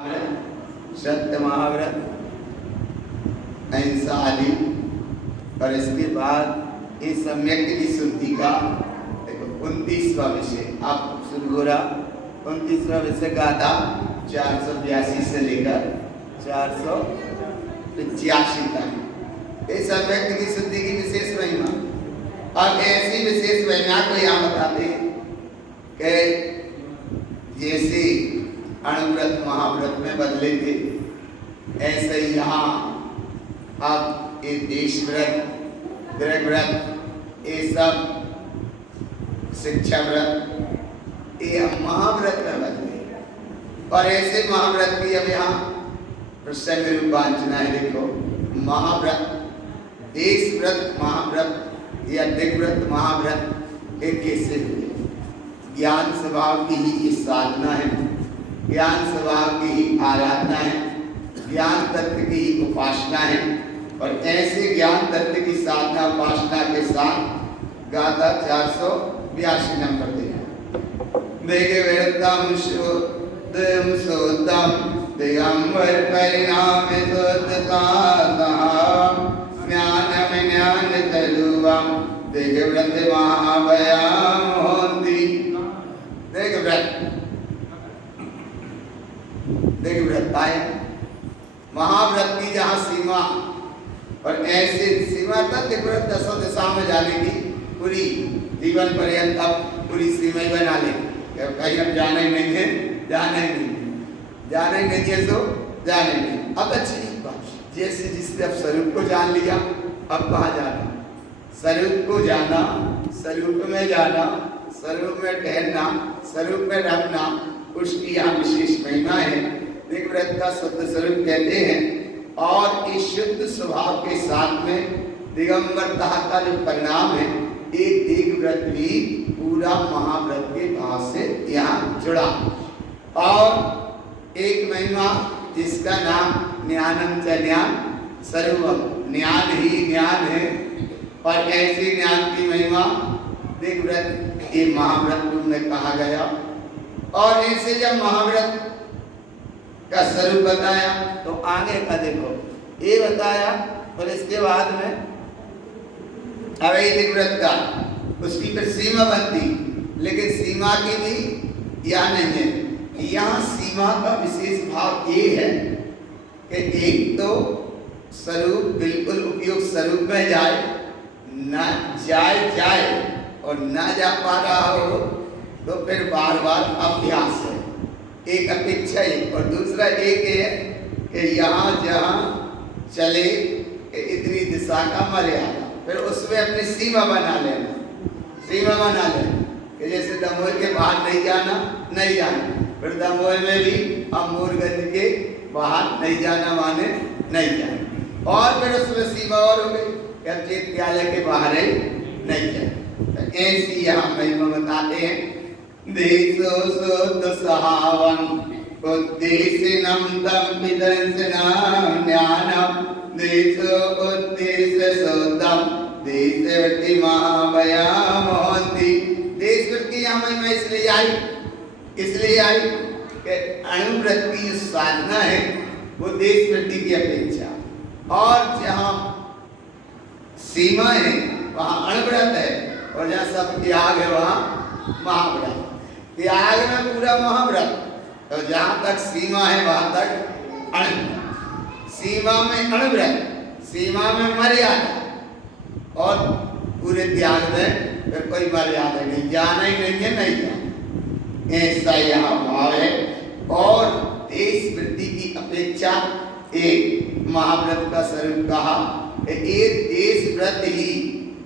सत्य महाव्रत, अहिंसा आदि। और इसके बाद इस सम्यक की शुद्धि का देखो 29वां विषय आप शुरू हो रहा। 29वां विषय का था 482 से लेकर 485 तक। इस सम्यक की शुद्धि की विशेष महिमा और ऐसी विशेष महिमा को यहाँ बताते हैं कि जैसे अणुव्रत महाव्रत में बदले थे, ऐसे ही यहाँ अब ये देश व्रत, गृह व्रत, ये सब शिक्षा व्रत, ये महाव्रत में बदले। और ऐसे महाव्रत की अब यहाँ प्रसंग रूपांचना है। देखो महाव्रत, देश व्रत महाव्रत या दिग्व्रत महाव्रत एक कैसे हुए? ज्ञान स्वभाव की ही ये साधना है, ज्ञान स्वभाव की ही आराधना है, ज्ञान तत्व की ही उपासना है। और ऐसे ज्ञान तत्व की साधना उपासना के साथ गाथा 482 नंबर देखे वेदम शुद्धम शुद्धम दिगंबर परिणाम ज्ञानम ज्ञान तलुवम दिग्व्रत महाभयाम होती। दिग्व्रत दिग्व्रत आए महाव्रत की जहाँ सीमा, और ऐसे सीमा तक दिग्व्रत 10 दिशा में जाने की पूरी जीवन पर्यंत अब पूरी सीमा ही बना ले। कहीं हम जाना ही नहीं है, जाना ही नहीं, जाना ही नहीं है तो जाने नहीं। अब अच्छी बात जैसे जिसने अब स्वरूप को जान लिया, अब कहाँ जाना? स्वरूप को जाना, स्वरूप में जाना, स्वरूप में ठहरना, स्वरूप में रहना, उसकी यहाँ विशेष महिमा है। दिग्व्रत का शुद्ध स्वरूप कहते हैं। और इस शुद्ध स्वभाव के साथ में दिगंबरता का जो परिणाम है, एक दिग्व्रत भी पूरा महाव्रत के भाव से यहाँ जुड़ा। और एक महिमा जिसका नाम ज्ञानम च ज्ञान सर्वम, ज्ञान ही ज्ञान है। और ऐसी ज्ञान की महिमा दिग्व्रत ये महाव्रत में कहा गया। और ऐसे जब महाव्रत का स्वरूप बताया तो आगे का देखो ये बताया। और इसके बाद में अवैधिक व्रत का उसकी फिर सीमा बनती, लेकिन सीमा की भी यह नहीं है। यहाँ सीमा का विशेष भाव ये है कि एक तो स्वरूप बिल्कुल उपयुक्त स्वरूप में जाए, न जाए और न जा पा रहा हो तो फिर बार बार अभ्यास है, एक अपेक्षा है। और दूसरा एक है कि यहाँ जहाँ चले इतनी दिशा का मर्यादा, फिर उसमें अपनी सीमा बना लेना, सीमा बना लेना कि जैसे दमोह के बाहर नहीं जाना, फिर दमोह में भी अमूरगंज के बाहर नहीं जाना माने नहीं जाना। और फिर उसमें सीमा और हो गई कि अब विद्यालय के बाहर ही नहीं जाए। तो ऐसी यहाँ महिमा बताते हैं। देशो शुद्ध सहावन उद्देश्यनम तम विदर्शनम ज्ञानम देशो उद्देश्य शुद्धम देशवृत्ति महाभयाम होती। देशवृत्ति यहाँ महिमा इसलिए आई कि अणुव्रत की जो साधना है वो देशवृत्ति की अपेक्षा, और जहाँ सीमा है वहाँ अणुव्रत है, और जहाँ सब त्याग है वहाँ महाव्रत। त्याग में पूरा महाव्रत, तो जहाँ तक सीमा है वहाँ तक अणुव्रत। सीमा में अणुव्रत, सीमा में मर्यादा, और पूरे त्याग में फिर कोई मर्यादा नहीं, जाना ही नहीं है, नहीं जाना। ऐसा यहाँ भाव है। और देश वृत्ति की अपेक्षा एक महाव्रत का स्वरूप कहा, एक देश व्रत ही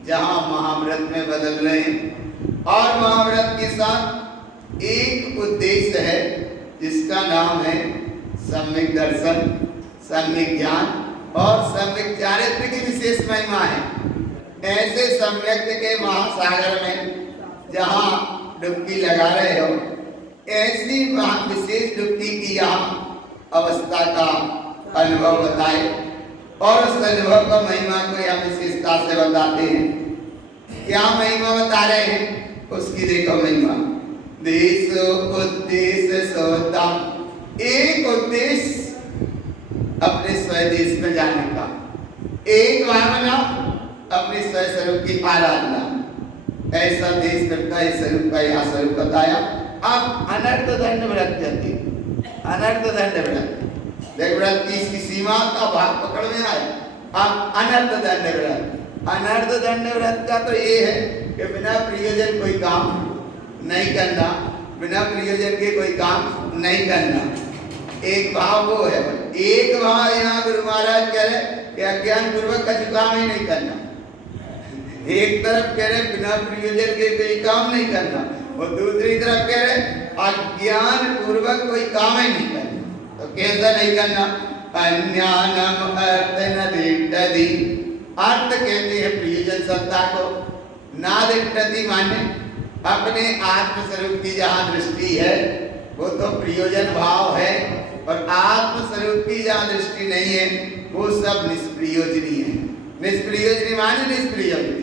जहाँ महाव्रत में बदल रहे हैं। और महाव्रत के साथ एक उद्देश्य है जिसका नाम है सम्यक दर्शन, सम्यक ज्ञान और सम्यक चारित्र की विशेष महिमा है। ऐसे सम्यक के महासागर में जहाँ डुबकी लगा रहे हो, ऐसी वहाँ विशेष डुबकी की यहाँ अवस्था का अनुभव बताए। और उस अनुभव का महिमा को यहाँ विशेषता से बताते हैं। क्या महिमा बता रहे हैं उसकी देखो महिमा। देश उद्देश्य सोतम एक उद्देश्य अपने स्वदेश में जाने का, एक भावना अपने स्वस्वरूप की आराधना। ऐसा देश करता है स्वरूप का यहाँ स्वरूप बताया। अब अनर्थ दंड व्रत कहते हैं, अनर्थ दंड व्रत। देख व्रत की इसकी सीमा का भाग पकड़ में आए। अब अनर्थ दंड व्रत, अनर्थ दंड व्रत का तो ये है कि बिना प्रयोजन कोई काम नहीं करना, बिना प्रयोजन के कोई काम नहीं करना। एक भाव वो है, एक भाव यहाँ गुरु महाराज कह रहे कि अज्ञान पूर्वक कछु काम ही नहीं करना। एक तरफ कह रहे बिना प्रयोजन के कोई काम नहीं करना, और दूसरी तरफ कह रहे अज्ञान पूर्वक कोई काम ही नहीं करना। तो कैसा नहीं करना? अन्यानम अर्थ न दिट्ठति, अर्थ कहते हैं प्रयोजन सत्ता को, ना दिट्ठति माने अपने आत्मस्वरूप की जहाँ दृष्टि है वो तो प्रयोजन भाव है, और आत्मस्वरूप की जहाँ दृष्टि नहीं है वो सब निष्प्रयोजनी है। निष्प्रयोजनी माने निष्प्रयोजनी।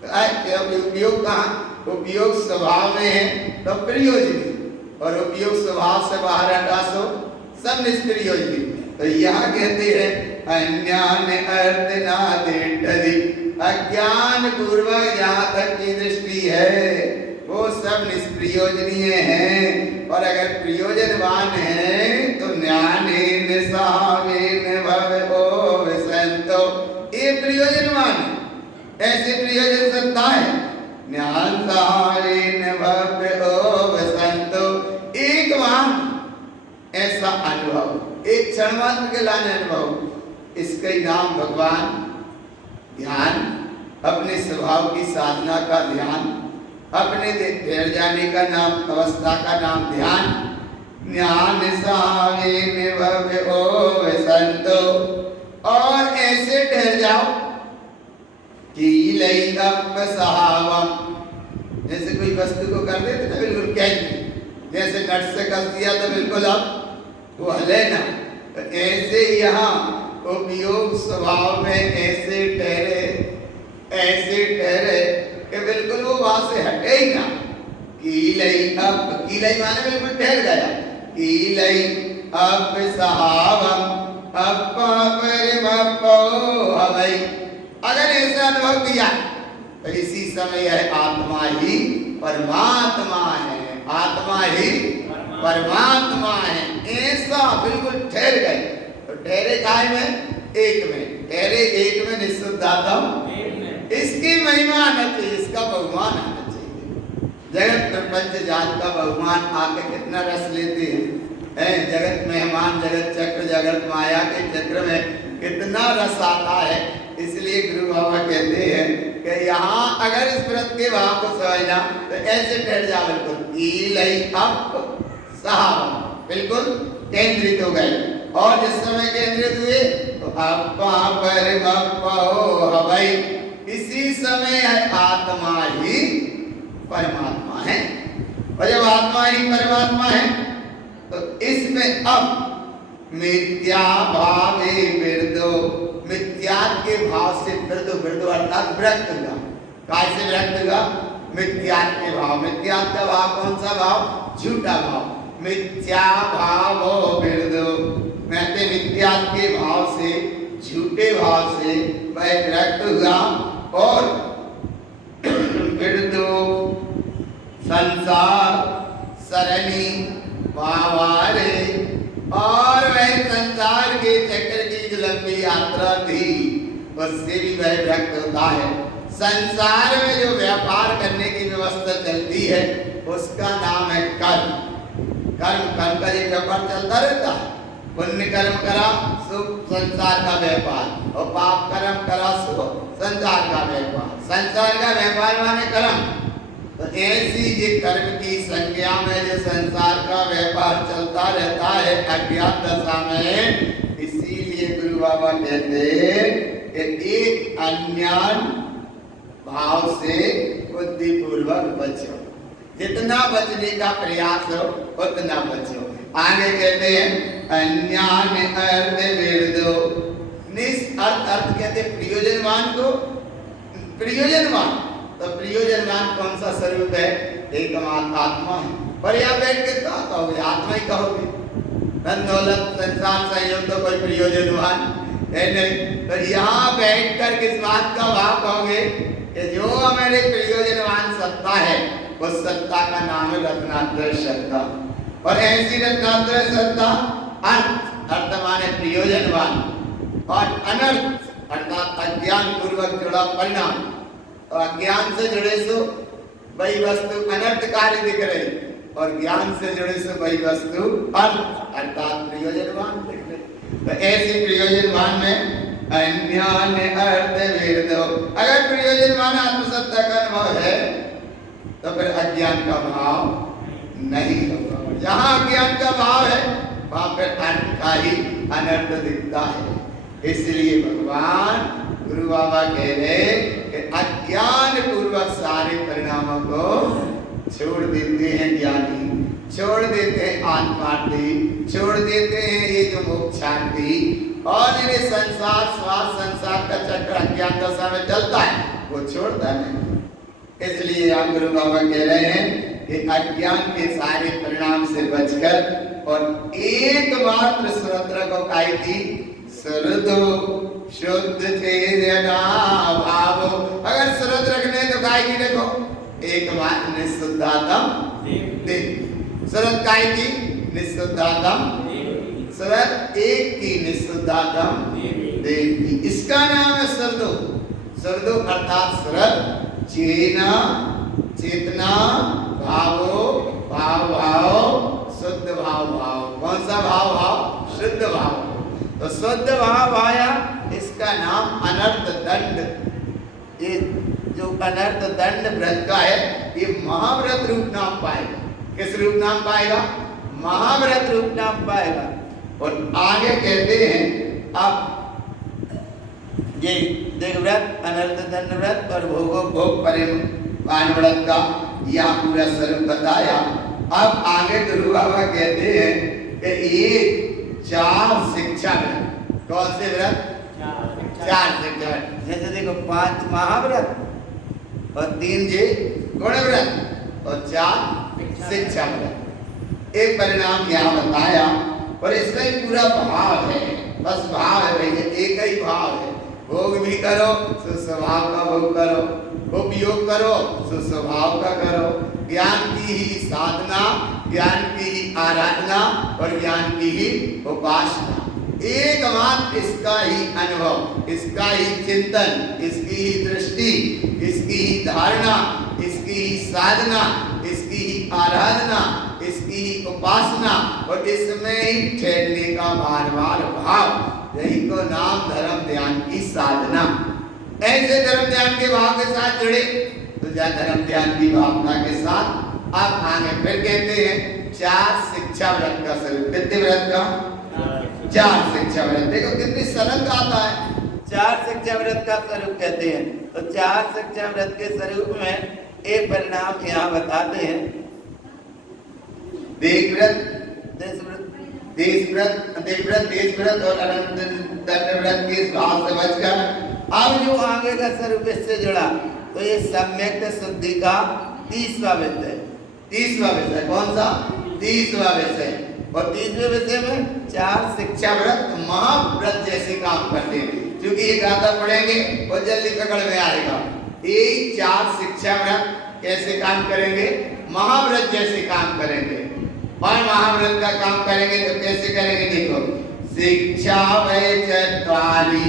तो उपयोग कहाँ? उपयोग स्वभाव में है तो प्रयोजनी, और उपयोग स्वभाव से बाहर हटा सो सब निष्प्रयोजनी। तो यहाँ कहते हैं अन्यान अर्थ ना दिट्ठति, अज्ञान पूर्वक जहाँ तक की दृष्टि है वो सब निष्प्रयोजनीय हैं, और अगर प्रयोजनवान है तो ज्ञानेन सावेन भवो विसंतो, ये प्रयोजनवान है, ऐसे प्रयोजन सत्ता है। ज्ञान सावेन भवो विसंतो, एक बार ऐसा अनुभव, एक क्षण मात्र के लाने अनुभव, इसका ही नाम भगवान ध्यान, अपने स्वभाव की साधना का ध्यान, अपने ठहर जाने का नाम, अवस्था का नाम ध्यान। ज्ञान सावेन भवो विसंतो, और ऐसे ठहर जाओ कीलैकम सहावम, जैसे कोई वस्तु को कर देते ना बिल्कुल कैद, जैसे नट से कस दिया तो बिल्कुल अब वो हिले ना, तो ऐसे यहाँ उपयोग स्वभाव में ऐसे ठहरे, ऐसे ठहरे कि बिल्कुल वो वहां से हटे ही ना। कीलई अब, कीलई माने बिल्कुल ठहर गया। कीलई अब सहावम अप्पा परिमप्पो हवै, अगर ऐसा अनुभव किया तो इसी समय यह आत्मा ही परमात्मा है, आत्मा ही परमात्मा है, ऐसा बिल्कुल ठहर गए। तो ठहरे काय में? एक में, ठहरे एक में निःशुद्धात्म, इसकी महिमा आना चाहिए, इसका बहुमान आना चाहिए। जगत प्रपंच जात का बहुमान आके कितना रस लेते हैं, जगत मेहमान, जगत चक्र, जगत माया के चक्र में कितना रस आता है। इसलिए गुरु बाबा कहते हैं कि यहाँ अगर इस व्रत के भाव को समझना तो ऐसे ठहर जा, बिल्कुल अप सहावम, बिल्कुल केंद्रित हो गए, और जिस समय केंद्रित हुए तो अप्पा परिमप्पो हवै, इसी समय आत्मा ही परमात्मा है। और जब आत्मा ही परमात्मा है तो इसमें अब मिथ्या भावे विरदो, मिथ्या के भाव से विरदो, विरदो अर्थात विरक्त हुआ। काय से विरक्त हुआ? मिथ्या के भाव। मिथ्या का भाव कौन सा भाव? झूठा भाव। मिथ्या भाव विरदो, कहते मिथ्या के भाव से, झूठे भाव से वह विरक्त हुआ, और विरदो संसार सरणी वावारे, और वह संसार के चक्र की जो लंबी यात्रा थी उससे भी वह विरक्त होता है। संसार में जो व्यापार करने की व्यवस्था चलती है उसका नाम है कर्म। कर्म, कर्म का जो व्यापार चलता रहता है, पुण्य कर्म करा सो संसार का व्यापार, और पाप कर्म करा सो संसार का व्यापार। संसार का व्यापार माने कर्म। तो ऐसी ये कर्म की संज्ञा में जो संसार का व्यापार चलता रहता है अज्ञात दशा में, इसीलिए गुरु बाबा कहते कि एक अन्यान भाव से बुद्धिपूर्वक बचो, जितना बचने का प्रयास हो उतना बचो। आगे कहते हैं अन्यान अर्थ विरदो, निस्अर्थ, अर्थ कहते प्रयोजनवान को, प्रयोजनवान, तो प्रयोजनवान कौन सा स्वरूप है? एकमात्र आत्मा है। पर यहाँ बैठ के क्या कहोगे? आत्मा ही कहोगे। धन दौलत संसार संयोग तो कोई प्रयोजनवान है नहीं। तो यहाँ बैठकर किस बात का भाव कहोगे कि जो हमारे प्रयोजनवान सत्ता है उस सत्ता का नाम है रत्नात्रय सत्ता। और ऐसी रत्नात्रय सत्ता अर्थ माने प्रयोजनवान और अनर्थ अर्थात अज्ञान पूर्वक जुड़ा परिणाम। और अज्ञान से जुड़े सो वही वस्तु अनर्थकारी दिख रही और ज्ञान से जुड़े से वही वस्तु अर्थ अर्थात प्रयोजनवान दिख रही। तो ऐसी प्रयोजनवान में अन्य अर्थ भेद हो। अगर प्रयोजनवान आत्मसत्ता का अनुभव है तो फिर अज्ञान का भाव नहीं होगा। जहाँ अज्ञान का भाव है वहां पर अर्थ का ही अनर्थ दिखता है। इसलिए भगवान गुरु बाबा कह रहे कि अज्ञान पूर्वक सारे परिणामों को छोड़ देते हैं ज्ञानी, छोड़ देते हैं आत्मार्थी, छोड़ देते हैं ये जो मोक्षार्थी। और ये संसार स्वार्थ संसार का चक्र अज्ञान दशा में चलता है वो छोड़ता नहीं। इसलिए यहाँ गुरु बाबा कह रहे हैं कि अज्ञान के सारे परिणाम से बचकर और एकमात्र स्वतंत्र को काय की सुरदो शुद्ध भावो। अगर सुरत रखने तो काय की देखो एकमात्र निशुद्धात्म दे। सुरत काय की निशुद्धात्म सुरत एक की निशुद्धात्म देव की। इसका नाम है सरदो। सरदो अर्थात सुरत चेना चेतना भावो भाव भाव शुद्ध भाव भाव। कौन सा भाव भाव? शुद्ध भाव। तो शुद्ध भाव आया इसका नाम अनर्थ दंड। ये जो अनर्थ दंड व्रत का है ये महाव्रत रूप नाम पाएगा। किस रूप नाम पाएगा? महाव्रत रूप नाम पाएगा। और आगे कहते हैं अब ये देवव्रत अनर्थ दंड व्रत और भोगो भोग परिमाण व्रत का यह पूरा स्वरूप बताया। अब आगे गुरु बाबा कहते हैं कि ये 4 शिक्षा व्रत। कौन से व्रत? 4 शिक्षा व्रत। जैसे देखो 5 महाव्रत और 3 जी गुण व्रत और 4 शिक्षा व्रत। एक परिणाम यहाँ बताया और इसका ही पूरा भाव है। बस भाव है भैया, एक ही भाव है। भोग भी करो सुस्वभाव का भोग करो, उपयोग करो सुस्वभाव का करो। ज्ञान की ही साधना, ज्ञान की ही आराधना और ज्ञान की ही उपासना। एकमात्र इसका ही अनुभव, इसका ही चिंतन, इसकी ही दृष्टि, इसकी ही धारणा, इसकी ही साधना, इसकी ही आराधना, इसकी ही उपासना और इसमें ही ठहरने का बार बार भाव। यही को नाम धर्म ध्यान की साधना। ऐसे धर्म ध्यान के भाव के साथ जुड़े तो जा धर्म ध्यान की भावना के साथ आप आगे फिर कहते हैं 4 शिक्षा व्रत का स्वरूप। कितने व्रत का? 4 शिक्षा व्रत। देखो कितनी सरल आता है। 4 शिक्षा व्रत का स्वरूप कहते हैं। तो 4 शिक्षा व्रत के स्वरूप में एक परिणाम यहाँ बताते हैं। देवव्रत, देशव्रत और अनंत दंड व्रत के भाव से बचकर अब जो आगे का स्वरूप इससे जुड़ा तो ये सम्यक शुद्धि का 30वां विषय। 30वां विषय कौन सा? 30वां विषय। और 30वें विषय में 4 शिक्षा व्रत महाव्रत जैसे काम करते हैं। क्योंकि ये ज्यादा पढ़ेंगे और जल्दी पकड़ में आएगा। ये 4 शिक्षा व्रत कैसे काम करेंगे? महाव्रत जैसे काम करेंगे। और महाव्रत का काम करेंगे तो कैसे करेंगे? देखो शिक्षा वै चत्वारि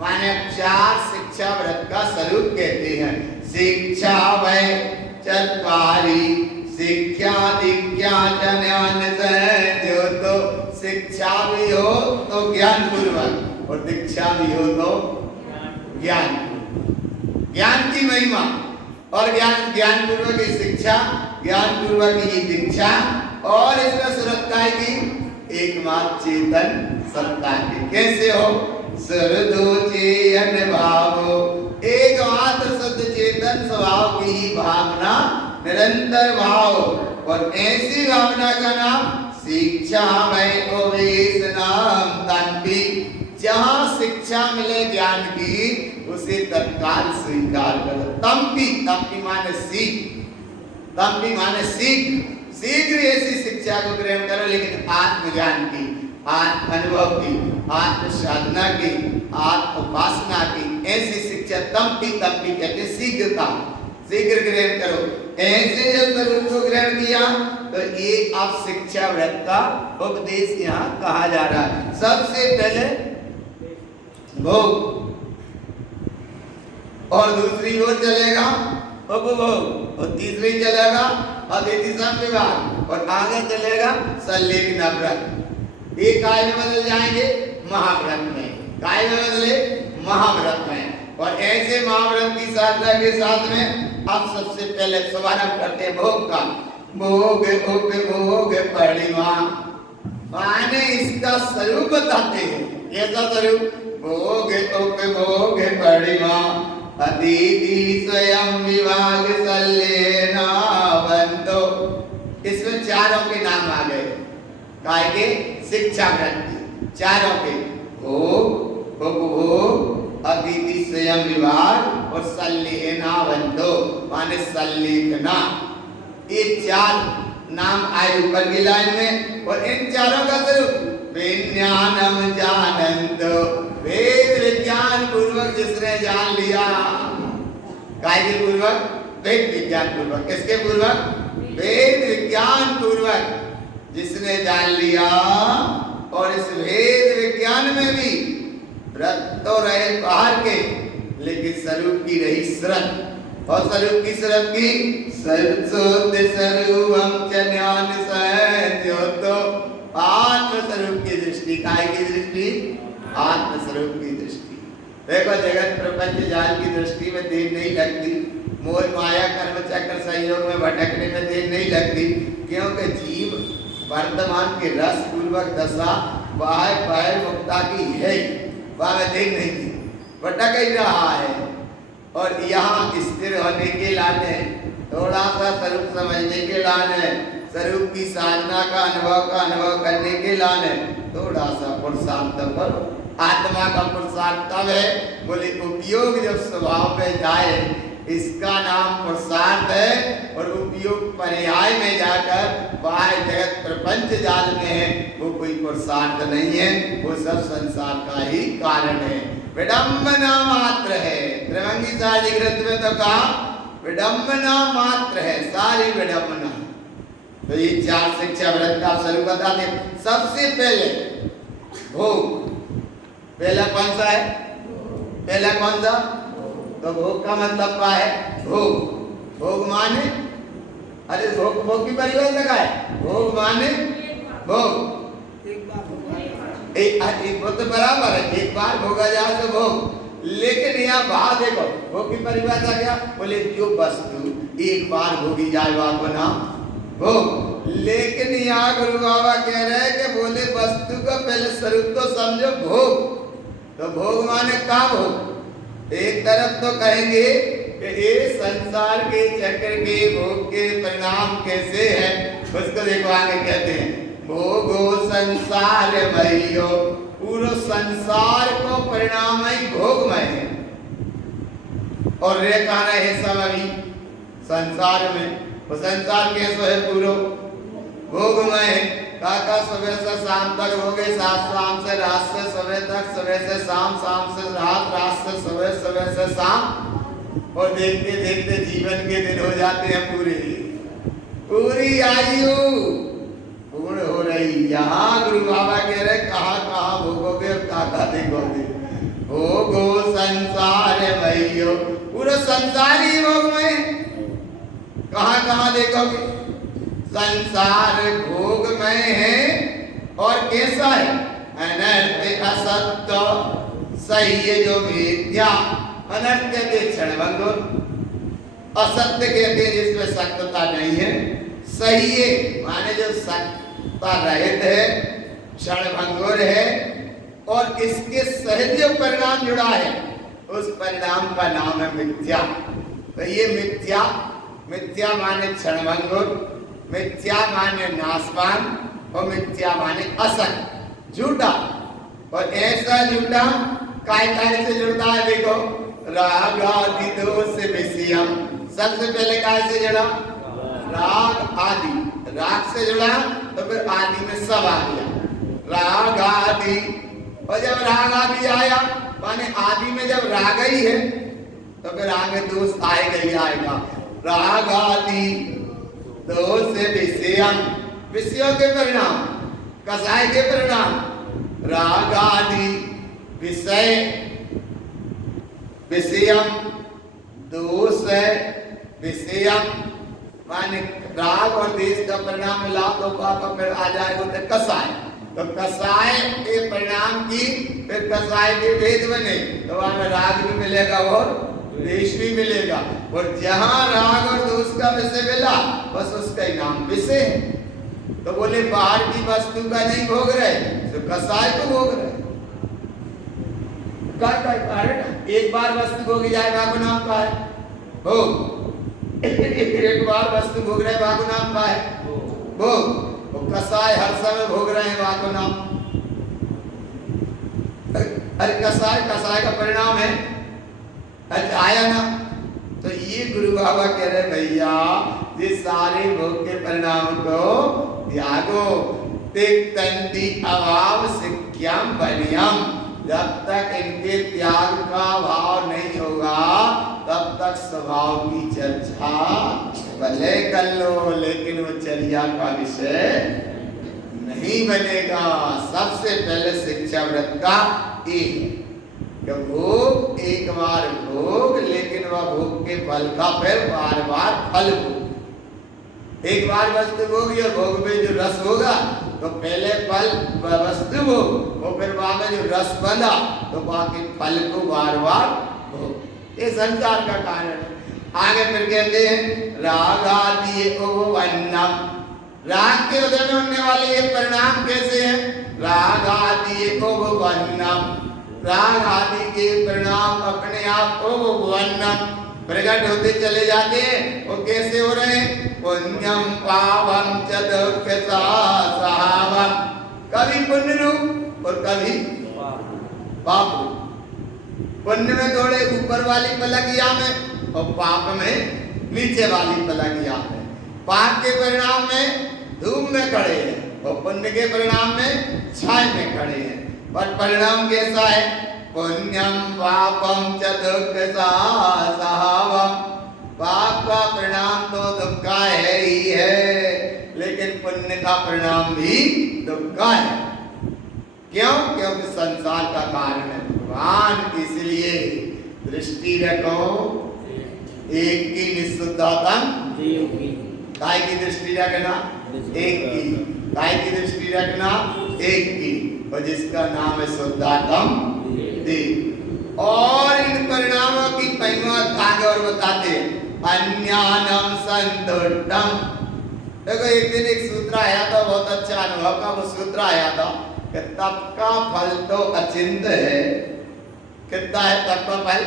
माने 4 शिक्षा व्रत का स्वरूप कहते हैं। शिक्षा वै चत्वारि शिक्षा दीक्षा ज्ञान जो तो शिक्षा भी हो तो ज्ञान पूर्वक और दीक्षा भी हो तो ज्ञान। ज्ञान की महिमा और ज्ञान पूर्वक की शिक्षा, ज्ञान पूर्वक की दीक्षा और इसमें सुरक्षा की एकमात्र चेतन सत्ता की। कैसे हो? सरदो चेयन भावो। एकमात्र शुद्ध चेतन स्वभाव की ही भावना निरंतर भाव। और ऐसी भावना का नाम शिक्षा में ओवेश नाम तंपी। जहाँ शिक्षा मिले ज्ञान की उसे तत्काल स्वीकार करो। तंपी, तंपी माने सीख, तंपी माने सीख। शीघ्र ऐसी शिक्षा शिक्षा को ग्रहण करो, लेकिन आत्मज्ञान की, आत्म अनुभव की, आत्म साधना की, आत्म उपासना की ऐसी शिक्षा तंपी कहते शीघ्रता, शीघ्र ग्रहण करो। ऐसे जब स्वरूप को ग्रहण किया तो ये अब शिक्षा व्रत का उपदेश यहाँ कहा जा रहा है। सबसे पहले भोग और दूसरी ओर चलेगा उपभोग और तीसरी चलेगा अतिथि संविभाग और आगे चलेगा संलेखन व्रत। ये काय में बदल जाएंगे महाव्रत में, काय में बदले महाव्रत में। और ऐसे महाव्रत की साधना के साथ में अब सबसे पहले शुभारंभ करते हैं भोग का। भोग उपभोग परिमा, माने इसका स्वरूप बताते हैं। कैसा स्वरूप? भोग उपभोग परिमा अतिथि स्वयं विभाग संलेना बंतो। इसमें चारों के नाम आ गए, काय के? शिक्षा व्रत के चारों के, भोग उपभोग अतिथि स्वयं विभाग और संलेखना बंधो माने संलेखना। ये चार नाम आए ऊपर की लाइन में। और इन चारों का स्वरूप विज्ञानम जानंद, वेद विज्ञान पूर्वक जिसने जान लिया। काय के पूर्वक? वेद विज्ञान पूर्वक। किसके पूर्वक? वेद विज्ञान पूर्वक जिसने जान लिया। और इस वेद विज्ञान में भी व्रत तो रहे बाहर के, लेकिन स्वरूप की रही शरत। और स्वरूप की शरत की स्वरूपम च ज्ञान संज्ञोतो, आत्म स्वरूप की दृष्टि। काय की दृष्टि? आत्म स्वरूप की दृष्टि। देखो जगत प्रपंच जाल की दृष्टि में देर नहीं लगती, मोह माया कर्म चक्र संयोग में भटकने में देर नहीं लगती, क्योंकि जीव वर्तमान के रस पूर्वक दशा बाह्य बाह्य मुक्ता की है, वह देख नहीं थी, भटक ही रहा है। और यहाँ स्थिर होने के लाने, थोड़ा सा स्वरूप समझने के लाने, स्वरूप की साधना का अनुभव करने के लाने थोड़ा सा पुरुषार्थ करो। आत्मा का पुरुषार्थ तब है, बोले उपयोग जब स्वभाव में जाए, इसका नाम पुरुषार्थ है। और उपयोग पर्याय में जाकर बाह्य जगत प्रपंच जाल में है, वो कोई पुरुषार्थ नहीं है, वो सब संसार का ही कारण है, विडंबना मात्र है। त्रिभंगी सारी ग्रंथ में तो कहा विडंबना मात्र है, सारी विडंबना। तो ये चार शिक्षा व्रत का स्वरूप बताते। सबसे पहले भोग, पहला कौन सा है? पहला कौन सा? तो भोग का मतलब क्या है? भोग, भोग माने, अरे भोग की परिभाषा क्या है? भोग माने भोग, एक वो तो बराबर है, एक बार भोगा जाए तो भोग। लेकिन यहाँ भाव देखो, भोग की परिभाषा क्या? बोले जो वस्तु एक बार भोगी जाए वह नाम भोग। लेकिन यहाँ गुरु बाबा कह रहे हैं कि बोले वस्तु का पहले स्वरूप तो समझो भोग। तो भोग माने का भोग? एक तरफ तो कहेंगे कि ये संसार के चक्र के भोग के परिणाम कैसे है, उसको देखो आगे कहते हैं भोगो संसार मयो, पूरा संसार को परिणामय भोगमय है। और रे कहा रहे सब अभी संसार में, वो संसार कैसे है? पूरा भोगमय है। काका सुबह से शाम तक हो गए, शाम से रात से सुबह तक, सुबह से शाम, शाम से रात, रात से सुबह, सुबह से शाम। और देखते देखते जीवन के दिन हो जाते हैं पूरी आयु पूर्ण हो रही। यहाँ गुरु बाबा कह रहे कहाँ कहाँ भोगोगे और कहाँ देखोगे। भोगो संसार मयो, पूरा संसार ही भोगमय। कहाँ कहाँ देखोगे? संसार भोगमय है। और कैसा है? अनर्थ असत्य, सही है जो मिथ्या। अनर्थ कहते क्षणभंग, असत्य कहते जिसमें सत्यता नहीं है, सही है माने जो सत्यता रहित है, क्षणभंगुर है। और इसके सहज जो परिणाम जुड़ा है, उस परिणाम का नाम है मिथ्या। तो ये मिथ्या, मिथ्या माने क्षणभंगुर, मिथ्या माने नाशवान और मिथ्या माने असत, झूठा। और ऐसा झूठा काय से जुड़ता है? देखो राग आदि दोष विषयम, सबसे पहले काय से जुड़ा? राग आदि, राग से जुड़ा तो फिर आदि में सब आ गया, राग आदि। और जब राग आदि आया माने आदि में जब राग ही है तो फिर आगे दोष आएगा ही आएगा। राग आदि दोष से विषयम, विषयों के परिणाम, कसाय के परिणाम। राग आदि विषय, विषयम दोष है, विषयम माने राग और देश का परिणाम मिला तो पापा फिर आ जाएगा तो कसाय। तो कसाय के परिणाम की फिर कसाय के भेद बने तो वहां राग भी मिलेगा और देश भी मिलेगा। और जहां राग और दोष का विषय मिला बस उसका ही नाम विषय है। तो बोले बाहर की वस्तु का नहीं भोग रहे तो कसाय को भोग रहे। एक बार वस्तु भोगी जाए वहां को नाम का है भोग, एक बार वस्तु भोग रहे वहां को नाम का है भोग। वो कसाय हर समय भोग रहे हैं वहां को नाम। अरे कसाय, कसाय का परिणाम है आया ना। तो ये गुरु बाबा कह रहे भैया ये सारे भोग के परिणाम को त्यागो। तिक्तंती अभाव सिक्ख्यम बनियम, जब तक इनके त्याग का भाव नहीं होगा तब तक स्वभाव की चर्चा भले कर लो लेकिन वो चर्या का विषय नहीं बनेगा। सबसे पहले शिक्षा व्रत का भोग, एक बार भोग लेकिन वह भोग के फल का फिर बार बार फल भोग। एक बार वस्तु भोगी और भोग में जो रस होगा तो पहले फल वस्तु भोग, वो फिर वहां में जो रस बना तो बाकी फल को बार बार भोग। ये संसार का कारण है। आगे फिर कहते हैं राग आदि उपवन्नम, राग के उदय में होने वाले ये परिणाम कैसे हैं? राग आदि उपवन्नम, राग आदि के परिणाम अपने आप उपवन्नम प्रकट होते चले जाते हैं। वो कैसे हो रहे हैं? पुण्यम पावम च दुःखसाहवम, कभी पुण्य रूप और कभी पाप रूप। पुण्य में थोड़े ऊपर वाली पलकिया में और पाप में नीचे वाली पलकिया में। पाप के परिणाम में धूम में खड़े हैं और पुण्य के परिणाम में छाए में खड़े हैं। पर परिणाम कैसा है? पुण्यम पापम च दुःखसाहवम, पाप का परिणाम तो दुख का है ही है लेकिन पुण्य का परिणाम भी दुख का है। क्यों? क्योंकि संसार का कारण है भगवान। इसलिए दृष्टि रखो एक की निःशुद्धतम, काय की दृष्टि रखना एक की, काय की दृष्टि रखना एक की, और जिसका नाम है शुद्धात्म देव। और इन परिणामों की महिमा आगे और बताते अन्यानम संतुष्टम। देखो एक दिन एक सूत्र आया था, बहुत अच्छा अनुभव का वो सूत्र आया था कि तप का फल तो अचिंत है। कितना है तप का फल?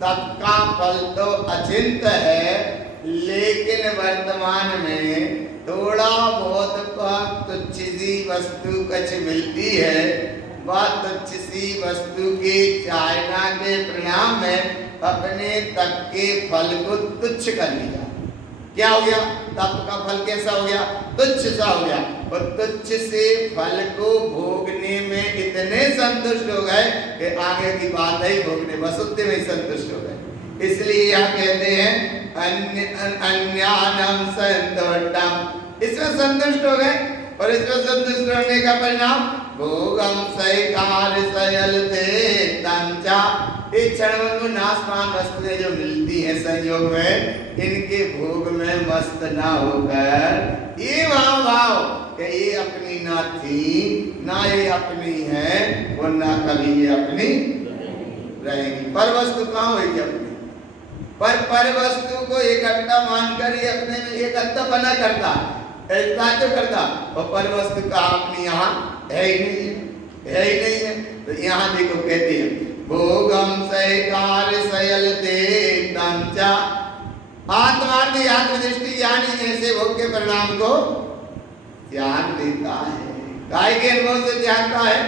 तप का फल तो अचिंत है लेकिन वर्तमान में थोड़ा बहुत तुच्छ सी वस्तु कुछ मिलती है। वह तुच्छ सी वस्तु के चाहना के परिणाम में अपने तप के फल को तुच्छ कर लिया। क्या हो गया? तप का फल कैसा हो गया? तुच्छ सा हो गया। और तुच्छ से फल को भोगने में इतने संतुष्ट हो गए कि आगे की बात नहीं भोगने, बस उतने में संतुष्ट हो गए। इसलिए यह कहते हैं अन्यानम संतुष्टम, इसमें संतुष्ट हो गए। और इसमें संतुष्ट होने का परिणाम भोगम सैकार सयलते तंचा, एक क्षण में नाशवान वस्तुएं जो मिलती हैं संयोग में, इनके भोग में मस्त ना होकर ये भाव कि ये अपनी ना थी ना ये अपनी है और ना कभी ये अपनी रहेगी। पर वस्तु कहाँ होगी अपनी? पर वस्तु को इकट्ठा मानकर ये अपने में एक अंत बना करता, ऐसा तो करता। और पर वस्तु का अपनी यहाँ है ही नहीं है, है ही नहीं है। तो यहाँ देखो कहते हैं भोगम सैकार सयलते तंचा, आत्मार्थी आत्मदृष्टि यानी ऐसे भोग के परिणाम को त्याग देता है। काय के अनुभव से त्यागता है?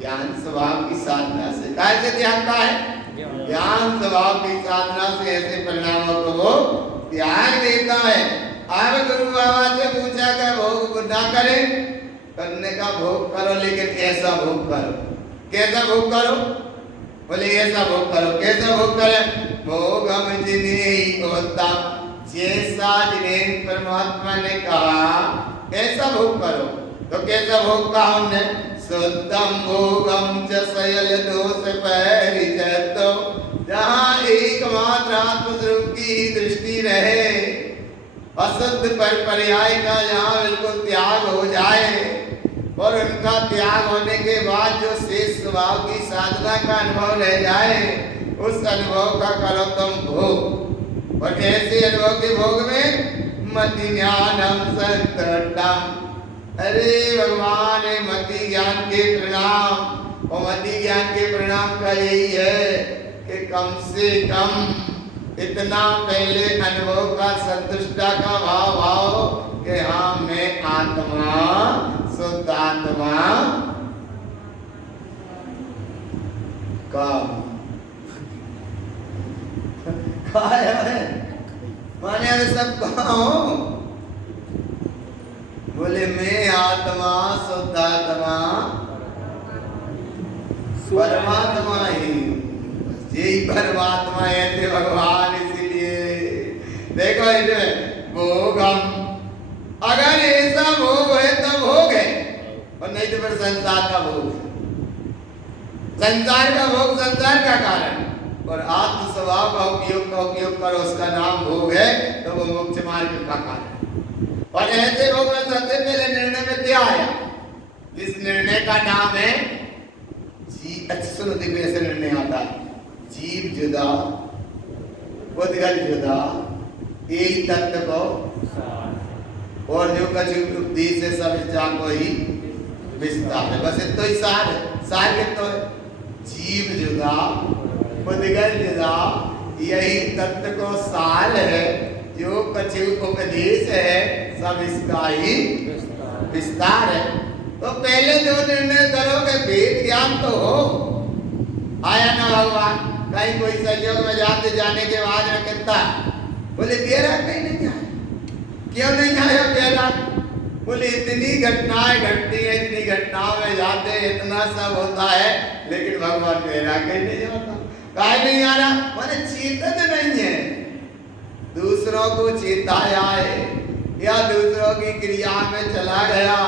ज्ञान स्वभाव की साधना से। काय से त्यागता है? ज्ञान स्वभाव की साधना से ऐसे परिणामों को वो त्याग देता है। अब गुरु बाबा से पूछा कि भोग ना करें, करने का भोग करो, लेकिन ऐसा भोग करो। कैसा भोग करो? बोले ऐसा भोग करो। कैसा भोग करें? भोग हम जिन्हें होता, जैसा जिन्हें परमात्मा ने कहा ऐसा भोग करो। तो कैसा भोग कहा हमने? शुद्धम भोगम च शयल दोष परिचतो, जहाँ एकमात्र आत्मस्वरूप की ही दृष्टि रहे, अशुद्ध पर पर्याय का जहाँ बिल्कुल त्याग हो जाए, और उनका त्याग होने के बाद जो शेष स्वभाव की साधना का अनुभव रह जाए, उस अनुभव का करो तुम भोग। और ऐसे अनुभव के भोग में मति ज्ञानम संततम, अरे भगवान मति ज्ञान के परिणाम, और मति ज्ञान के परिणाम का यही है कि कम से कम इतना पहले अनुभव का संतुष्टा का भाव आओ कि हाँ मैं आत्मा, शुद्ध आत्मा का है। माने अरे सब कहाँ हो? बोले मैं आत्मा, शुद्ध आत्मा, परमात्मा ही, यही परमात्मा है थे भगवान। इसीलिए देखो इसमें भोग, हम अगर ऐसा भोग है तो भोग है, और नहीं तो फिर संसार का भोग है। संसार का भोग संसार का कारण, और आत्म स्वभाव का उपयोग करो, उसका नाम भोग है, तो वो मोक्ष मार्ग का कारण। और ऐसे भोग में सबसे पहले निर्णय में क्या आया? इस निर्णय का नाम है जी। अच्छा सुनो, देखो ऐसे निर्णय आता है, जीव जुदा, उद्गल जुदा, एक तत्व को, और जो कछु उपदेश है सब जाको ही विस्तार है। बस इतना ही सार है। सार कितना है? जीव जुदा, उद्गल जुदा, यही तत्व को सार है। जो कछु उपदेश है सब इसका ही विस्तार है। तो पहले जो निर्णय करो कि वेद ज्ञान तो हो, आया ना भगवान? कहीं कोई संयोग में जाने के बाद में कहता, बोले बेरा कहीं नहीं आया। क्यों नहीं आया बेरा? बोले इतनी घटनाएं घटती है, इतनी घटनाओं में जाते हैं, इतना सब होता है, लेकिन भगवान बेरा कहीं नहीं जाता। काहे नहीं आ रहा? माने चेतन नहीं है, दूसरों को चेताया है या दूसरों की क्रिया में चला गया,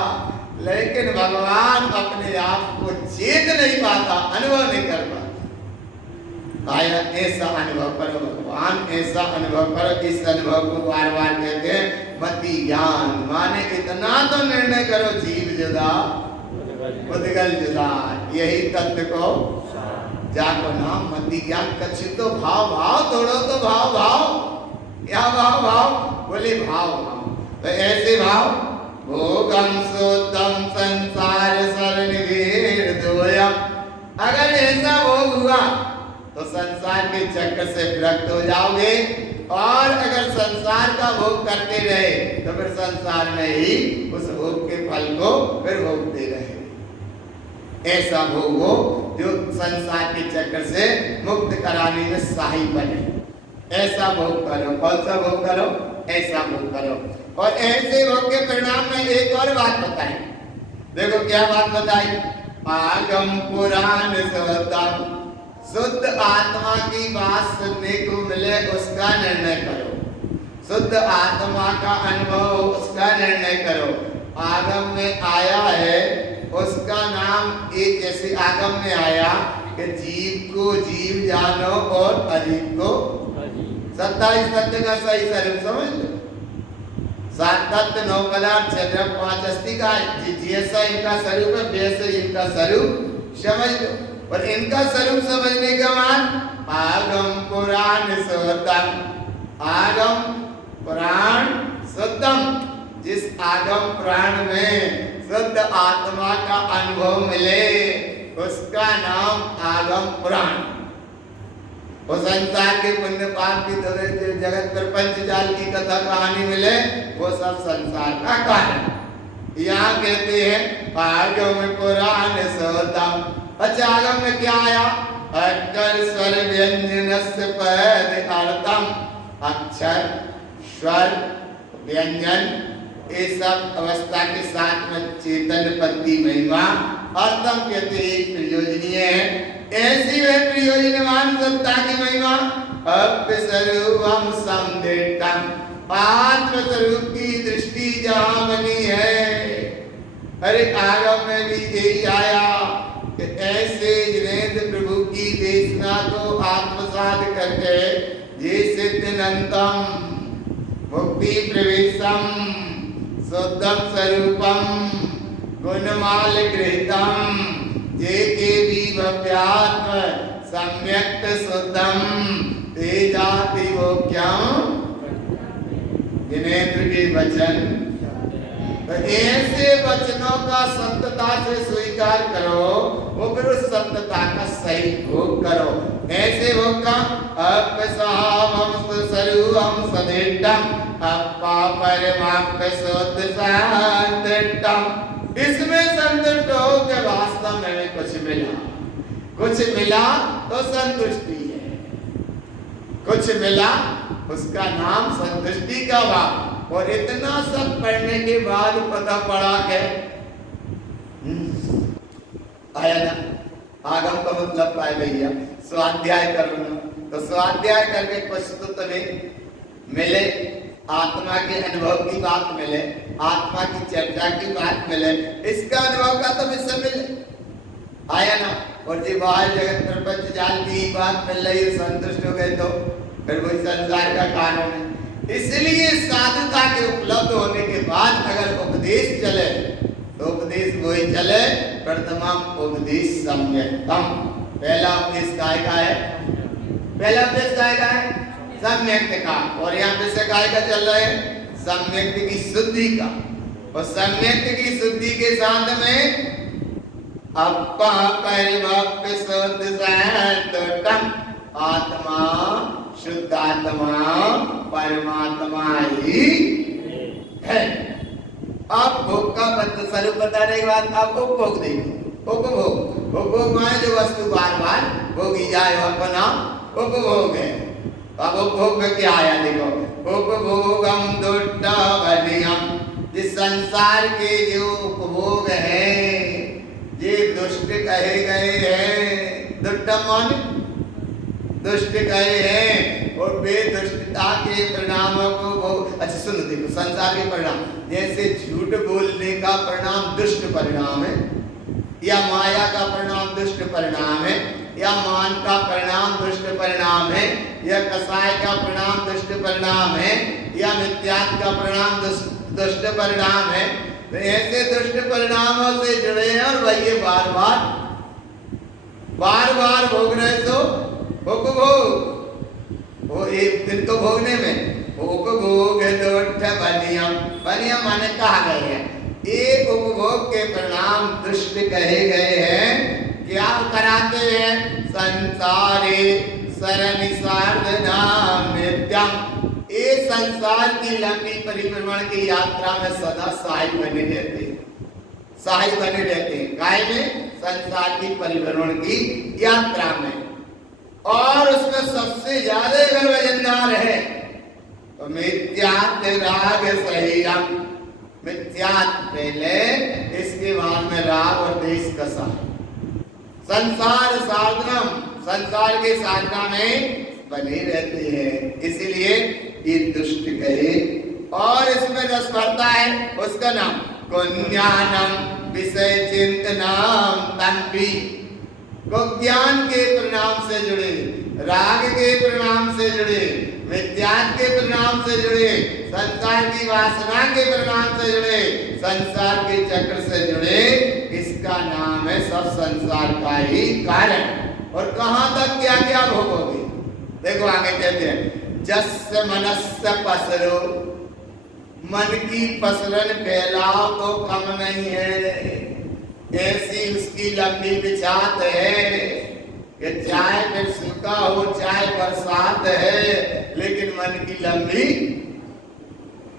लेकिन भगवान अपने आप को चेत नहीं पाता, अनुभव नहीं कर पाता। ऐसा अनुभव करो भगवान, ऐसा अनुभव करो। इस अनुभव को बार बार कहते हैं मति ज्ञान। माने इतना तो निर्णय करो, जीव जुदा, उद्गल जुदा, यही तत्व को जाको नाम मति ज्ञान। कछु तो भाव तोड़ो, तो भाव क्या भाव? बोले भाव। तो ऐसे भाव, भोगम शुद्धम संसार सरनिधीर दोयम, अगर ऐसा भोग हुआ तो संसार के चक्र से विरक्त हो जाओगे, और अगर संसार का भोग करते रहे तो फिर संसार में ही उस भोग के फल को फिर भोगते रहे। ऐसा भोग हो जो संसार के चक्र से मुक्त कराने में सहाय बने, ऐसा भोग करो। कौन सा भोग करो? ऐसा भोग करो। और ऐसे भोग के परिणाम में एक और बात बताई। देखो क्या बात बताई? आगम पुराण सतम, शुद्ध आत्मा की बात सुनने को मिले उसका निर्णय करो, शुद्ध आत्मा का अनुभव उसका निर्णय करो। आगम में आया है उसका नाम, एक जैसे आगम में आया कि जीव को जीव जानो और अजीव को सत्ता। इस तत्व का सही स्वरूप समझ लो। सात तत्व, 9 पदार्थ, 6 द्रव्य, 5 अस्थि का, जैसा इनका स्वरूप है वैसे इनका स्वरूप समझ लो। और इनका स्वरूप समझने के बाद आगम पुराण शुद्धम, आगम पुराण शुद्धम, जिस आगम पुराण में शुद्ध आत्मा का अनुभव मिले उसका नाम आगम पुराण। वो संसार के पुण्य पाप की जगत प्रपंच जाल की कथा कहानी मिले, वो सब संसार का कारण। यहाँ कहते हैं आगम पुराण शुद्धम। अच्छा, आगम में क्या आया? अक्षर स्वर व्यंजन पद अर्थम, अक्षर स्वर व्यंजन, ये सब अवस्था के साथ में चेतन पद की महिमा और तम कहते एक प्रयोजनीय है। ऐसी वह प्रयोजनवान सत्ता की महिमा अपस्वरूपम समदेतम, आत्म स्वरूप की दृष्टि जहां बनी है। अरे आगम में भी यही आया कि ऐसे जिनेन्द्र प्रभु की देशना को आत्मसात करके ये सिद्धनंतम मुक्ति प्रवेशम शुद्धम स्वरूपम गुणमाल गृहीतम जे के भी भव्यात्म सम्यक्त शुद्धम तेजाति वो क्या जिनेन्द्र के वचन। तो ऐसे वचनों का सत्यता से स्वीकार करो, वो फिर उस सत्यता का सही भोग करो। ऐसे भोग का अपसावम स्वरूपम सदेटम अपा परमात्म शुद्ध संतटम, इसमें संतुष्ट हो के वास्तव में कुछ मिला तो संतुष्टि है, कुछ मिला उसका नाम संतुष्टि का भाव। और इतना सब पढ़ने के बाद पता पड़ा के आया ना, आगम का मतलब पाए भैया स्वाध्याय करना। तो स्वाध्याय करके कुछ तो तुम्हें मिले, आत्मा के अनुभव की बात मिले, आत्मा की चर्चा की बात मिले, इसका अनुभव का तो विषय मिले, आया ना। और जो बाहर जगत प्रपंच जाल की बात मिल रही है, संतुष्ट हो गए तो फिर वही संसार का कानून है। इसलिए साधुता के उपलब्ध होने के बाद अगर उपदेश चले तो उपदेश वही चले प्रथमम उपदेश सम्यक्तम। पहला उपदेश काय का है? पहला उपदेश काय का है? सम्यक्त का। और यहाँ पे से काय का चल रहा है? सम्यक्त की शुद्धि का। और सम्यक्त की शुद्धि के साथ में अपा परिवाक्य शुद्ध संतटम, आत्मा शुद्ध आत्मा परमात्मा ही है। आप भोग का स्वरूप बताने के बाद आप उपभोग देंगे। उपभोग, उपभोग माने जो वस्तु बार बार भोगी जाए वह अपना उपभोग है। अब उपभोग में क्या आया देखो, उपभोगम दुष्टवनियम, जिस संसार के जो उपभोग है ये दुष्ट कहे गए हैं। दुष्ट दुष्ट कहे हैं और वे दुष्टता के परिणामों को बहुत अच्छा सुनो। देखो संसार के परिणाम, जैसे झूठ बोलने का परिणाम दुष्ट परिणाम है, या माया का परिणाम दुष्ट परिणाम है, या मान का परिणाम दुष्ट परिणाम है, या कसाय का परिणाम दुष्ट परिणाम है, या मिथ्यात्व का परिणाम दुष्ट परिणाम है। तो ऐसे दुष्ट परिणामों से जुड़े हैं और वही बार बार भोग रहे। तो उपभोग वो एक दिन को भोगने में उपभोग बनियम माने कहा गए हैं। एक उपभोग के परिणाम दुष्ट कहे गए हैं। क्या कराते हैं? संसारे सरनिसार्धनाम नित्यम, ये संसार की लंबी परिभ्रमण की यात्रा में सदा सहाय बने रहते हैं, सहाय बने रहते हैं। काय में? संसार की परिभ्रमण की यात्रा में। और उसमें सबसे ज्यादा अगर वजनदार है तो मिथ्यात्व राग सहीयम, मिथ्यात्व पहले, इसके बाद में राग और देश कसा। संसार साधनम, संसार के साधना में बने रहते हैं, इसीलिए ये दुष्ट कहे। और इसमें रस भरता है, उसका नाम कुज्ञानम विषय चिंतनम तंपी, को ज्ञान के परिणाम से जुड़े, राग के परिणाम से जुड़े, विद्यान के परिणाम से जुड़े, संसार की वासना के परिणाम से जुड़े, संसार के चक्र से जुड़े, इसका नाम है सब संसार का ही कारण। और कहां तक क्या क्या भोगोगे? देखो आगे कहते हैं, जस्य मनस्य पसरो, मन की पसरन फैलाव तो कम नहीं है, ऐसी उसकी लंबी बिछात है कि चाहे फिर सूखा हो चाहे बरसात है, लेकिन मन की लंबी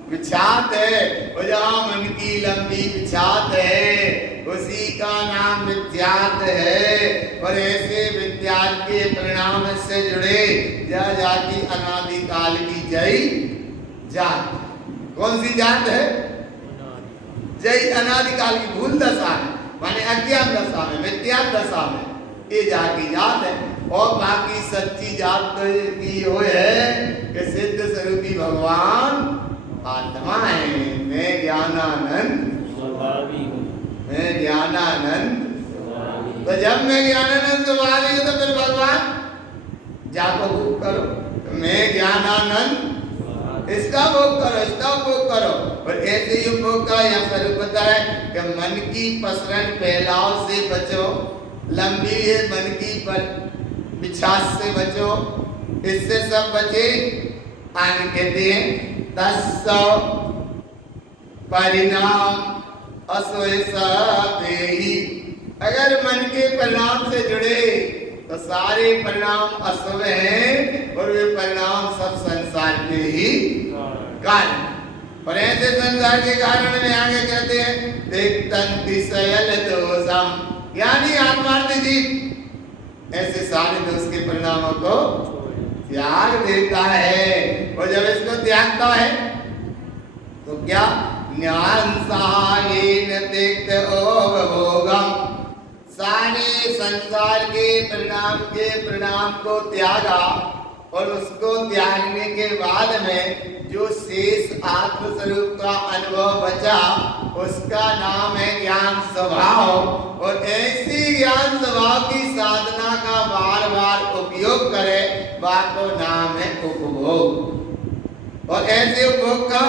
बिछात है। और जहाँ मन की लंबी बिछात है उसी का नाम विद्यात है। और ऐसे विद्यात के परिणाम से जुड़े जा जाति अनादिकाल की जय जात, कौन सी जात है? जय अनादिकाल की भूल दशा में, माने अज्ञान दशा में, मिथ्या दशा में ये जात की जात है। और बाकी सच्ची जात तो की वो है कि सिद्ध स्वरूपी भगवान आत्मा है। मैं ज्ञानानंद स्वभावी हूँ, मैं ज्ञानानंद। तो जब मैं ज्ञानानंद स्वभावी हूँ तो फिर भगवान जाको भोग करो। तो मैं ज्ञानानंद, इसका भोग करो, इसका भोग करो। और ऐसे ही उपभोग का यहाँ स्वरूप बताया कि मन की पसरन फैलाव से बचो, लंबी है मन की पर बिछास से बचो, इससे सब बचे। आगे कहते हैं 10 परिणाम असोई। अगर मन के परिणाम से जुड़े तो सारे परिणाम अशुभ हैं और वे परिणाम सब संसार के ही कारण। और ऐसे संसार के कारण में आगे कहते हैं देखतंति सयल दोषम, यानी आत्मार्थ जीव ऐसे सारे दोष के परिणामों को त्याग देता है। और जब इसको त्यागता है तो क्या ज्ञान सहायेन त्यक्त उपभोगम, सारे संसार के परिणाम को त्यागा। और उसको त्यागने के बाद में जो शेष आत्म स्वरूप का अनुभव बचा उसका नाम है ज्ञान स्वभाव। और ऐसी ज्ञान स्वभाव की साधना का बार बार उपयोग करे, बाको नाम है उपभोग। और ऐसे उपभोग का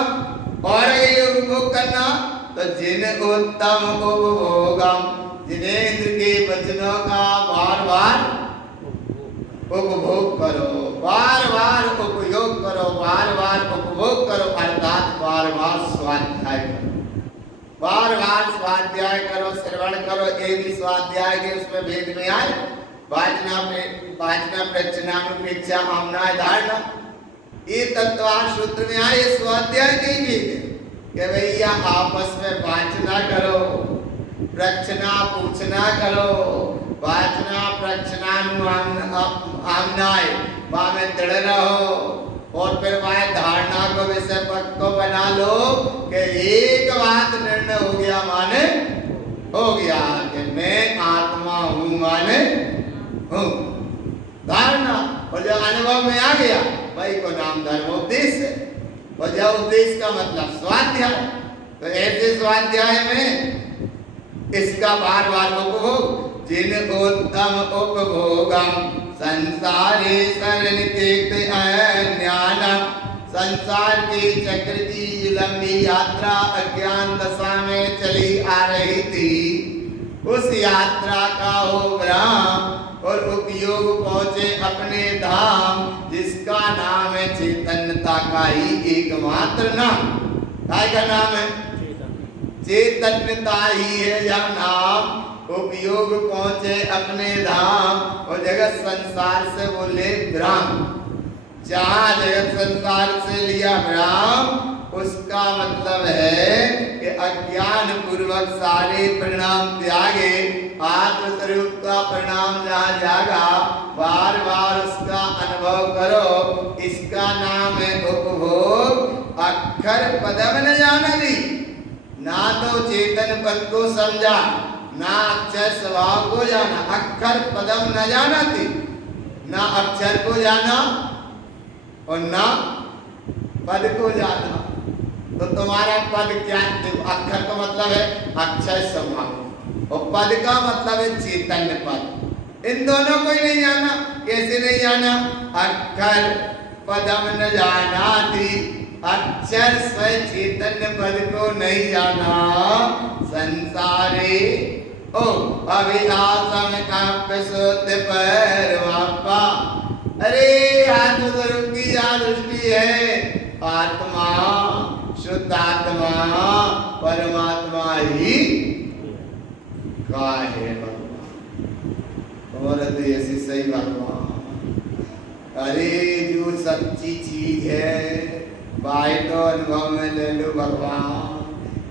और ये उपभोग करना तो जिन उत्तम उपभोगम, जिनेंद्र के वचनों का बार बार उपभोग करो, बार बार उपयोग करो, बार बार उपभोग करो, अर्थात बार बार स्वाध्याय करो, बार बार स्वाध्याय करो, श्रवण करो। ये भी स्वाध्याय के उसमें भेद में आए, वाचना प्रचनापेक्षा आमना धारणा, ये तत्वार सूत्र में आए स्वाध्याय के ही भेद है कि भैया आपस में वाचना करो, प्रचना पूछना करो, वाचना प्रचनानुआमनाय में दृढ़ रहो। और फिर वह धारणा को विषय पक्ष को बना लो कि एक बात निर्णय हो गया, माने हो गया कि मैं आत्मा हूँ, माने हूँ, धारणा। और जब अनुभव में आ गया भाई को नाम धर्मोपदेश है। और जब उपदेश का मतलब स्वाध्याय, तो ऐसे स्वाध्याय में इसका बार बार उपभोग, जिन उत्तम उपभोगम संसारे शरण त्यक्त अज्ञानम, संसार के चक्र की लंबी यात्रा अज्ञान दशा में चली आ रही थी, उस यात्रा का हो विराम और उपयोग पहुंचे अपने धाम, जिसका नाम है चैतन्यता का ही एकमात्र नाम। क्या नाम है? चैतन्यता ही है यह नाम। उपयोग पहुंचे अपने धाम और जगत संसार से बोले विराम। जहाँ जगत संसार से लिया विराम, उसका मतलब है कि अज्ञान पूर्वक सारे परिणाम त्यागे, आत्म स्वरूप का परिणाम जहाँ जागा, बार बार उसका अनुभव करो। इसका नाम है उपभोग। अक्षर पदम न जानती, ना तो चेतन पद को समझा, ना अक्षर स्वभाव को जाना। अक्षर पदम न जाना थी, ना अक्षर को जाना और ना पद को जाना। तो तुम्हारा पद क्या? अक्षर का मतलब है अक्षर स्वभाव और पद का मतलब है चैतन्य पद। इन दोनों को ही नहीं जाना। कैसे नहीं जाना? अक्षर पदम न जाना थी, अक्षर स्वयं चैतन्य पद को नहीं जाना। संसारे ओ अभिलाषम काव्य शुद्ध पर वापा, अरे आत्म स्वरूप की जहाँ दृष्टि है, आत्मा शुद्ध आत्मा परमात्मा ही का है भगवान। और ऐसी सही भगवान, अरे जो सच्ची चीज है बाय तो अनुभव में ले लो भगवान।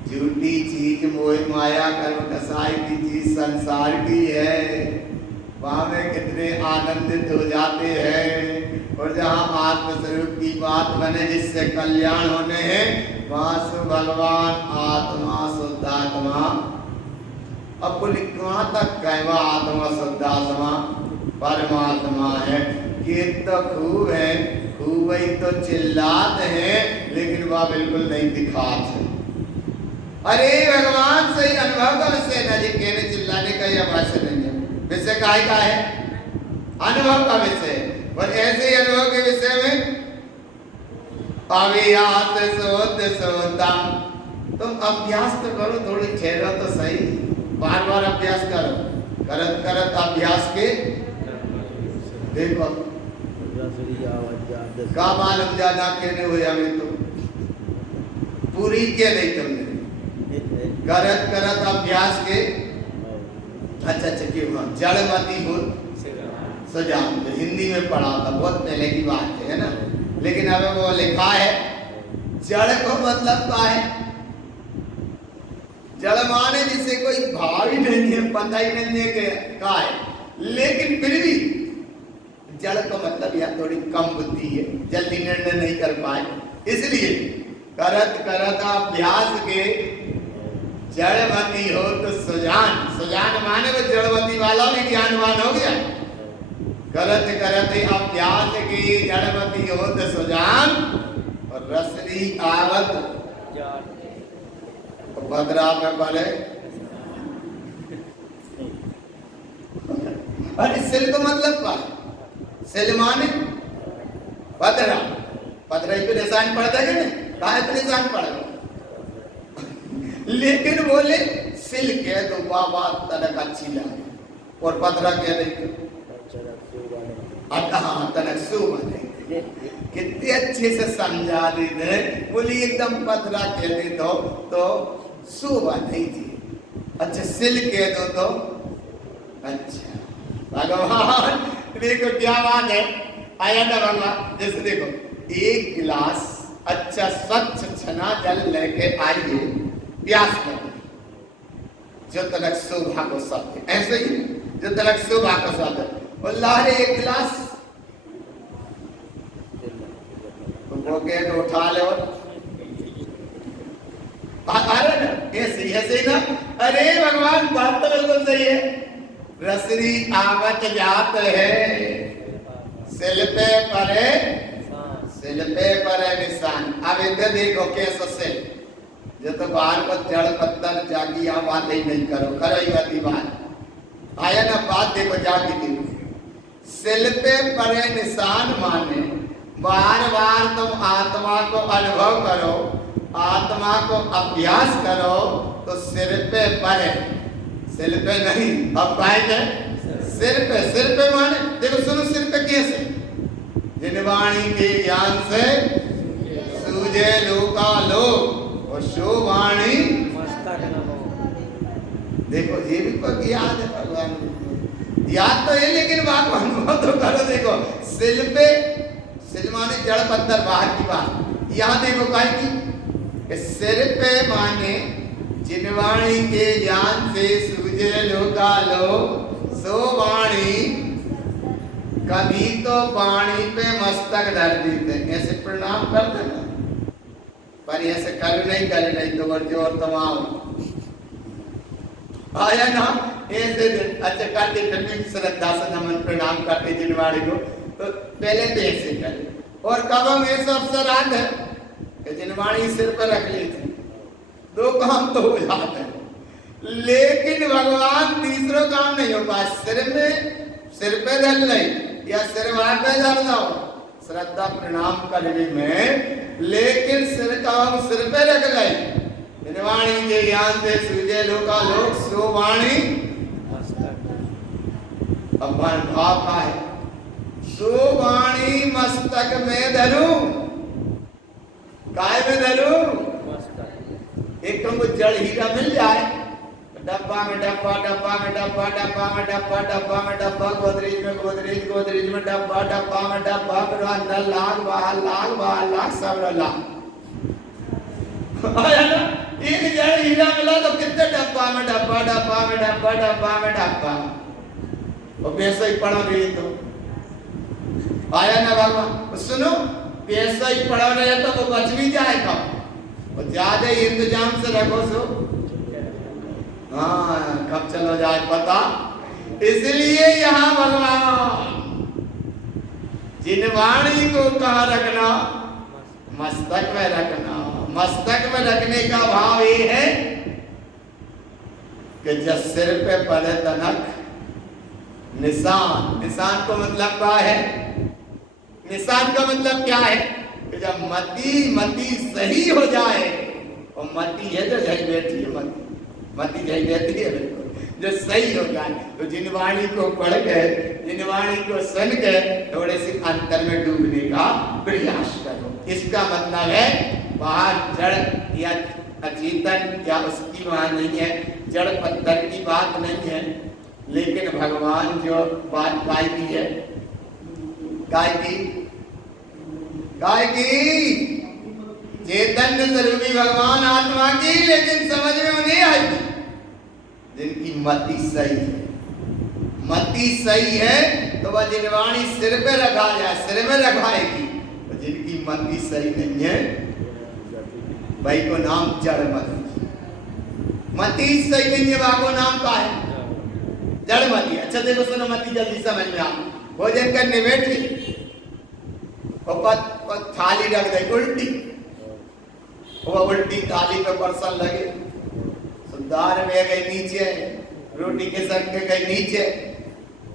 झूठी चीज मोह माया कर्म कसाई की चीज संसार की है, वहां में कितने आनंदित हो जाते हैं। और जहाँ आत्मस्वरूप की बात बने जिससे कल्याण होने हैं, वासु भगवान आत्मा शुद्धात्मा। अब बोले कहाँ तक कहवा आत्मा शुद्धात्मा परमात्मा है कि तो खूब है, खूब ही तो चिल्लाते हैं लेकिन वह बिल्कुल नहीं दिखाते। अरे भगवान सही अनुभव का विषय न जी, कहने चिल्लाने का यह भाषा नहीं है, विषय का है अनुभव का विषय। और ऐसे ही अनुभव के विषय में अभियास सोत सोतम, तुम अभ्यास तो करो, थोड़ी ठहरो तो सही, बार बार अभ्यास करो, करत करत अभ्यास के देखो का मालूम जाना कहने हो हमें तो पूरी के नहीं तुमने करत करत अभ्यास के। अच्छा क्यों जड़मती हो सजान, तो हिंदी में पढ़ा था बहुत पहले की बात है ना, लेकिन अब वो लिखा है जड़ को मतलब क्या है, जड़ माने जिसे कोई भाव ही नहीं है, पता ही नहीं है क्या है, लेकिन फिर भी जड़ का मतलब यह थोड़ी कम बुद्धि है, जल्दी निर्णय नहीं कर पाए, इसलिए करत करत अभ्यास के जड़मती हो तो सुजान। सुजान माने वो जड़मती वाला भी ज्ञानवान हो गया। करत करत अभ्यास की जड़मती हो तो सुजान, और रसरी आवत तो भद्रा में पड़े। अरे सिल को मतलब क्या, सिल माने भद्रा, भद्रा पे निशान पड़ता है नहीं, कहा पे निशान पड़ेगा, लेकिन बोले सिल कह दो बाबा तनक अच्छी लगे, और भद्रा कह दे तनक सु बने, कितने अच्छे से समझा देते, बोली एकदम पथरा कह दे दो तो सुबह नहीं थी, अच्छा सिल कह दो तो अच्छा। भगवान देखो क्या बात है, आया ना भगवान, जैसे देखो एक गिलास अच्छा स्वच्छ छना जल लेके आइए, प्यास लगे, जो तलक शोभा को सत्य, ऐसे ही जो तलक शोभा को सत्य, अल्लाह ने एक गिलास वो के उठा ले, अरे ऐसे ही ना, अरे भगवान बात तो बिल्कुल सही है, रसरी आवत जात है, सिल पे परे निशान। अब इधर देखो कैसा सिल, जो तो बाहर को जड़ पत्थर जागी यहाँ बात ही नहीं करो, करो ही बात बात आया ना, बात देखो जागी थी, सिल पे परे निशान माने बार बार तुम आत्मा को अनुभव करो, आत्मा को अभ्यास करो तो सिर पे परे, सिर पे नहीं, अब पाएंगे सिर पे माने देखो सुनो, सिर पे कैसे, जिन वाणी के ज्ञान से सूझे लोका लोक, और शो वाणी देखो ये भी कोई याद है भगवान, याद तो है लेकिन भगवान तो करो, देखो सिल पे, सिल माने जड़ पत्थर बाहर की बात, यहाँ देखो काय की सिर पे माने जिनवाणी के ज्ञान से सूझे लोका लो, सो वाणी कभी तो वाणी पे मस्तक धर देते, ऐसे प्रणाम करते ना, पर ऐसे कर नहीं तो जोर तमाम आया ना, ऐसे अच्छा करते फिर भी श्रद्धा से नमन प्रणाम करते जिनवाणी को, तो पहले तो ऐसे करे, और कब हम ऐसा अवसर आते हैं कि जिनवाणी सिर पर रख ली थी, दो काम तो हो जाते हैं, लेकिन भगवान तीसरा काम नहीं हो पाए, सिर पे धर नहीं या सिर वहां पे धर दो, श्रद्धा प्रणाम करने में, लेकिन सिर का हम सिर पे रख ले, जिनवाणी के ज्ञान से सूझे लोका लोक, सो वाणी अब भाव का है, सो वाणी मस्तक में धरूं, काय में धरूं, एक तुमको जड़ हीरा मिल जाए, डब्बा में डब्बा, डब्बा में डब्बा, डब्बा में डब्बा, डब्बा में डब्बा, गोदरेज में गोदरेज, गोदरेज में डब्बा, डब्बा में डब्बा, फिर अंदर लाख बाहर लाख सब लाख, आया ना, एक जड़ हीरा मिला तो कितने डब्बा में डब्बा, डब्बा में डब्बा, डब्बा में डब्बा, और पैसा ही पड़ा रही तो आया ना भगवान, सुनो पैसा ही पड़ा रहे तो वो बच भी जाएगा, और ज्यादा इंतजाम से रखो सो हाँ कब चलो जाए पता। इसलिए यहाँ भगवान जिनवाणी को कहाँ रखना, मस्तक में रखना। मस्तक में रखने का भाव ये है कि जब सिर पे पड़े तनक निशान, निशान को मतलब क्या है, निशान का मतलब क्या है कि जब मति सही हो जाए, और मति है जो जय बैठी है, मति जय बैठी है बिल्कुल, जो सही हो जाए तो जिनवाणी को पढ़ के, जिनवाणी को सुन के थोड़े से अंतर में डूबने का प्रयास करो। इसका मतलब है बाहर जड़ या अचेतन या उसकी वहां नहीं है, जड़ पत्थर की बात नहीं है, लेकिन भगवान जो बात काय की है, काय की चैतन्य स्वरूपी भगवान आत्मा की, लेकिन समझ में उन्हें आई जिनकी मति सही है। मति सही है तो वह जिनवाणी सिर पे रखा जाए, सिर में रखाएगी। तो जिनकी मति सही नहीं है भाई को नाम जड़ मति। मति सही नहीं है वह को नाम का है जड़ मति। अच्छा देखो सुनो मति जल्दी समझ में आ। भोजन करने बैठी और थाली रख दे उल्टी, वो उल्टी थाली पे परसन लगे, दाल में गई नीचे, रोटी के संग के गई नीचे,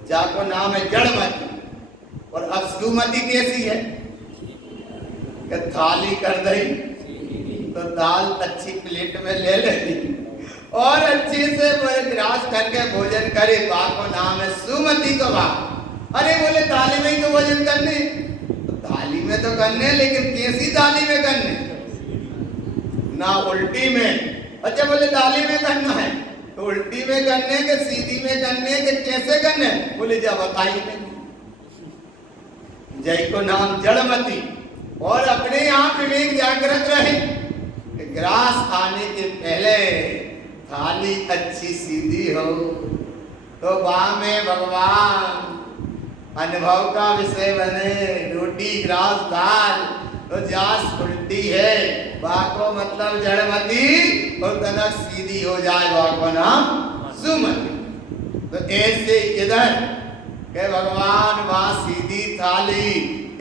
जाको नाम है जड़मती। और अब सुमति कैसी है कि थाली कर दई तो दाल अच्छी प्लेट में ले ले और अच्छे से ग्रास करके भोजन करे, बाको नाम है सुमति को बात। अरे बोले थाली में ही तो भोजन करने, तो थाली में तो करने, लेकिन कैसी थाली में करने, ना उल्टी में। अच्छा बोले थाली में करना है तो उल्टी में करने के, सीधी में करने के, कैसे करने, बोले जा बताई नहीं। जय को नाम जड़मती। और अपने यहाँ विवेक जागृत रहे, ग्रास आने के पहले थाली अच्छी सीधी हो तो वहां में भगवान अनुभव का विषय बने। रोटी ग्रास दाल तो जास उल्टी है, बाको मतलब जड़मती, और तनक सीधी हो जाए बाको नाम सुमति। तो ऐसे इधर के भगवान वहां सीधी थाली,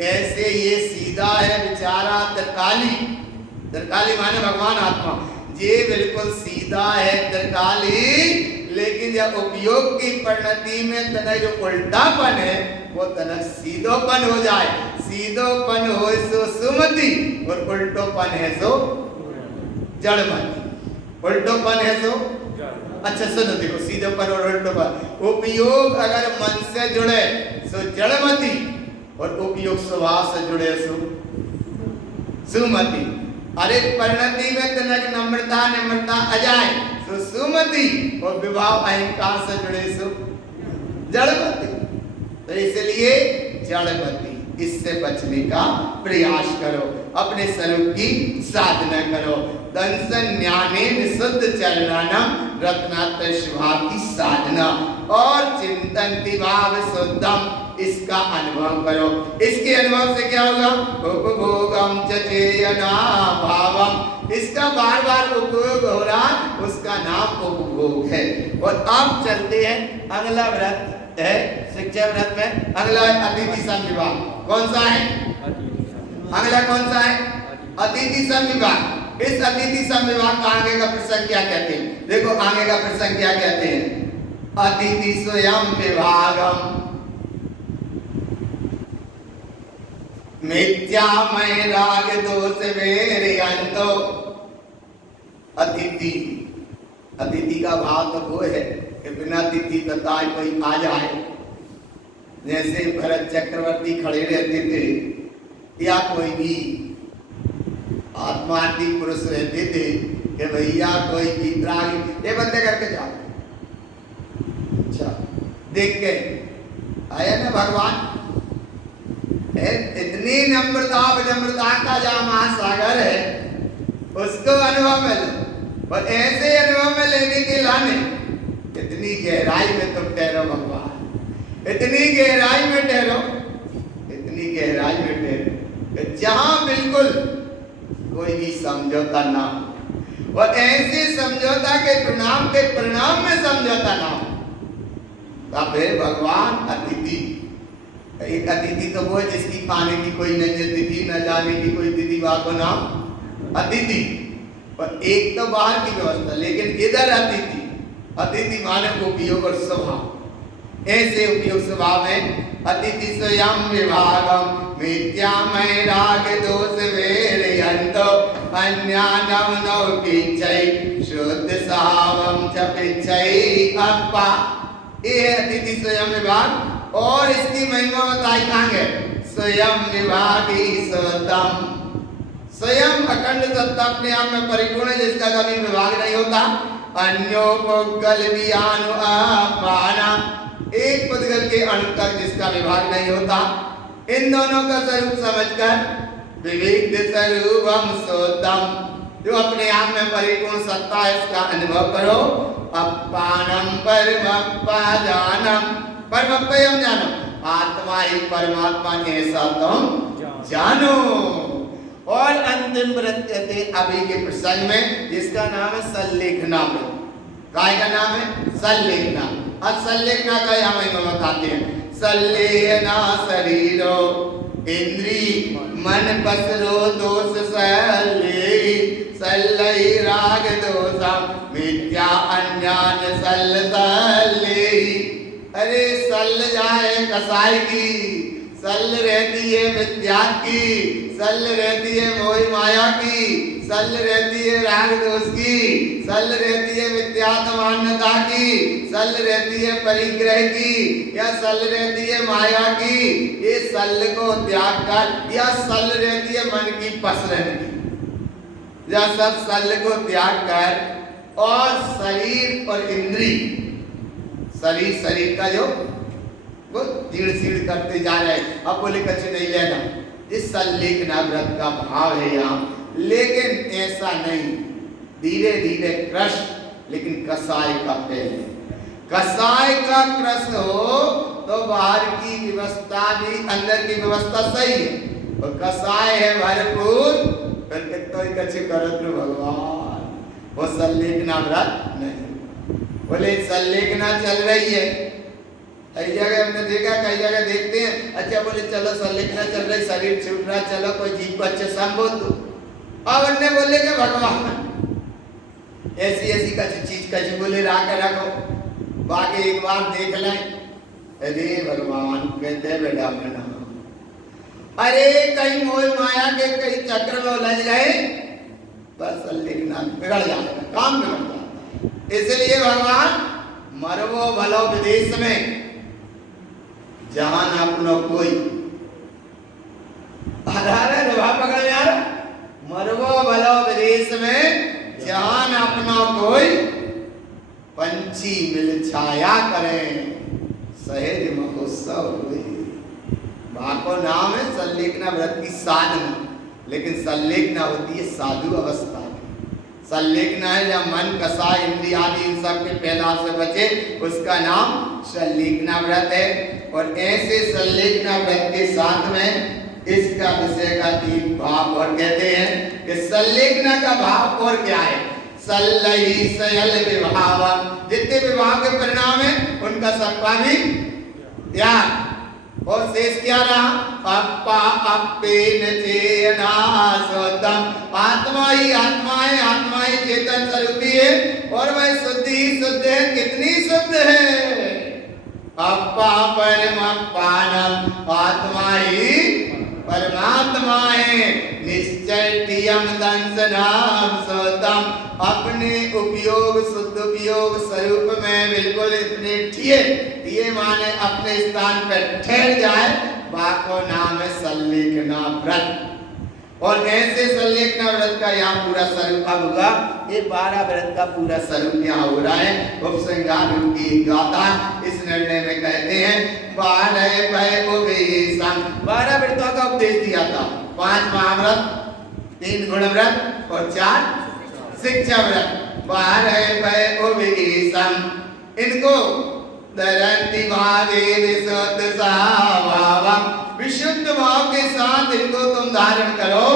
ऐसे ये सीधा है बेचारा तरकाली। तरकाली माने भगवान आत्मा, ये बिल्कुल सीधा है तरकाली, लेकिन जब उपयोग की परिणति में तनक जो उल्टापन है वो तनक सीधोपन हो जाए। सीधोपन हो सो सुमति और उल्टोपन है सो जड़मति। उल्टोपन है सो अच्छा सुनो देखो, सीधोपन और उल्टोपन, उपयोग अगर मन से जुड़े सो जड़मति, और उपयोग स्वभाव से जुड़े सो सुमति। अरे परिणति में तनक नम्रता निम्रता आ जाए तो सुमति, और विभाव अहंकार से जुड़े सो जड़मति। तो इसलिए जड़मति, इससे बचने का प्रयास करो, अपने स्वरूप की साधना करो। दंसन ज्ञाने विशुद्ध चरणानम रत्नात्र शुभा की साधना, और चिंतन भाव शुद्धम, इसका अनुभव करो। इसके अनुभव से क्या होगा, उपभोगम चेयना भावम, इसका बार बार उपयोग हो रहा, उसका नाम उपभोग है। और अब चलते हैं अगला व्रत है शिक्षा व्रत में, अगला है अतिथि संविवाह। कौन सा है अगला, कौन सा है अतिथि संविवाह। इस अतिथि संविवाह का आगे का प्रसंग क्या कहते हैं, देखो आगे का प्रसंग क्या कहते हैं, अतिथि स्वयं विभागम मिथ्यामय राग दोष मेरे अंतो। अतिथि, अतिथि का भाव तो वो है कि बिना तिथि बताए कोई आ जाए। जैसे भरत चक्रवर्ती खड़े रहते थे, या कोई भी आत्मार्थी पुरुष रहते थे कि भैया कोई गीतराग ये बंदे करके जाओ, अच्छा देख के आया ना भगवान। इतनी नम्रता विनम्रता का जहाँ महासागर है, उसको अनुभव में लो, और ऐसे अनुभव में लेने के लाने इतनी गहराई में तुम ठहरो भगवान, इतनी गहराई में ठहरो, इतनी गहराई में ठहरो, जहां बिल्कुल कोई भी समझौता ना हो, और ऐसे समझौता के परिणाम में समझौता ना हो। तब फिर भगवान अतिथि, एक अतिथि तो वो है जिसकी आने की कोई नहीं तिथि, न जाने की कोई तिथि, वहां को नाम अतिथि। और एक तो बाहर की व्यवस्था, लेकिन इधर अतिथि, अतिथि माने उपयोग और स्वभाव। ऐसे उपयोग स्वभाव में अतिथि स्वयं विभागम मिथ्यामय राग दोष वेरयन्तो अन्यानम नौपिच्छै शुद्ध सावम च पिच्छै अप्पा। ये अतिथि स्वयं विभाग, और इसकी महिमा बताई कहाँ है? स्वयं विभागी स्वतम, स्वयं अखंड सत्ता अपने आप में परिपूर्ण है, जिसका कभी विभाग नहीं होता। अन्यो पुद्गल वियानु अपाना, एक पुद्गल के अणु तक जिसका विभाग नहीं होता। इन दोनों का स्वरूप समझकर विविध स्वरूपम सोतम, जो अपने आप में परिपूर्ण सत्ता है, इसका अनुभव करो। अपानम परमप्पाजानम, परमप्पयम जानो, आत्मा ही परमात्मा ऐसा तुम जानो। और अंतिम व्रत कहते अभी के प्रसंग में, जिसका नाम है सल्लेखना व्रत। काय का नाम है? सल्लेखना। अब सल्लेखना का यहाँ महिमा बताते हैं। सल्लेखना शरीरो इंद्री मन पसरो दोष सल्ले, सल्लई राग दोषम मिथ्या अन्यान सल्ल सल्ले। अरे सल्ल जाए कसाई की, सल्ल रहती है मिथ्या की, सल्ल रहती है मोह माया की, सल्ल रहती है राग दोष की, सल्ल रहती है मिथ्यात्मान्यता की, सल्ल रहती है परिग्रह की, या सल्ल रहती है माया की। ये सल्ल को त्याग कर, या सल्ल रहती है मन की पसरन की, या सब सल्ल को त्याग कर और शरीर और इंद्री, शरीर का जो वो तीड़ सीड़ करते जा रहे हैं। अब बोले कच्चे नहीं लेना, इस सल्लेखना व्रत का भाव है यहाँ। लेकिन ऐसा नहीं, धीरे धीरे क्रश, लेकिन कसाय का पहले। कसाय का क्रश हो तो बाहर की व्यवस्था भी अंदर की व्यवस्था सही है, और कसाय है भरपूर, फिर कितना कच्चे करत लो भगवान। वो सल्लेखना व्रत नहीं। बोले सल्लेखना चल रही है, कई जगह हमने देखा, कई जगह देखते हैं। अच्छा बोले चलो सल्लेखना चल रही, शरीर छूट रहा, चलो कोई जीव को अच्छे संबोध दो। अब अन्य बोले कि भगवान ऐसी ऐसी चीज कैसे बोले राके रखो, बाकी एक बार देख लें। अरे भगवान कहते बेटा मना, अरे कहीं मोह माया के कई चक्र में उलझ गए, बस सल्लेखना बिगड़ जाएगा, काम बिगड़ जाता है। इसलिए भगवान मरवो भलो विदेश में जहां ना अपनो कोई, पकड़ में आ रहा, मरवो भलो विदेश में जहां ना अपनो कोई, पंछी मिल छाया करें सहेज महोत्सव हुए। को नाम है सल्लेखना व्रत की साधना, लेकिन सल्लेखना होती है साधु अवस्था में। सल्लेखना है जब मन कसा इंद्रिय आदि इन सब के फैलाव से बचे, उसका नाम सल्लेखना व्रत है। और ऐसे सल्लेखना व्रत के साथ में इसका विषय का तीन भाव और कहते हैं कि सल्लेखना का भाव और क्या है? सल्लई सयल विभाव, जितने विभाव के परिणाम है उनका सबका भी त्याग। और शेष क्या रहा? अप्पा अप्पेन चेनासोतम, आत्मा ही आत्मा है, आत्मा ही चेतन स्वरूपी है, और वह शुद्ध ही शुद्ध है। कितनी शुद्ध है? अप्पा परमप्पानम, आत्मा ही परमात्मा है। निश्चय टियम दंसनाम सोतम, अपने उपयोग शुद्ध उपयोग स्वरूप में बिल्कुल इतने ठिये माने अपने स्थान पर ठहर जाए, बाको नाम है सल्लेखना व्रत। और ऐसे सल्लेखना व्रत का यहाँ पूरा स्वरूप होगा। ये 12 व्रत का पूरा स्वरूप यहाँ हो रहा है। उपसंहार की गाथा इस निर्णय में कहते हैं 12 व्रतों का उपदेश दिया था। 5 महाव्रत, 3 गुण व्रत और 4 शिक्षा व्रत। 12 इनको दरंति भावे विशुद्ध सावावम, विशुद्ध भाव के साथ इनको तुम धारण करो।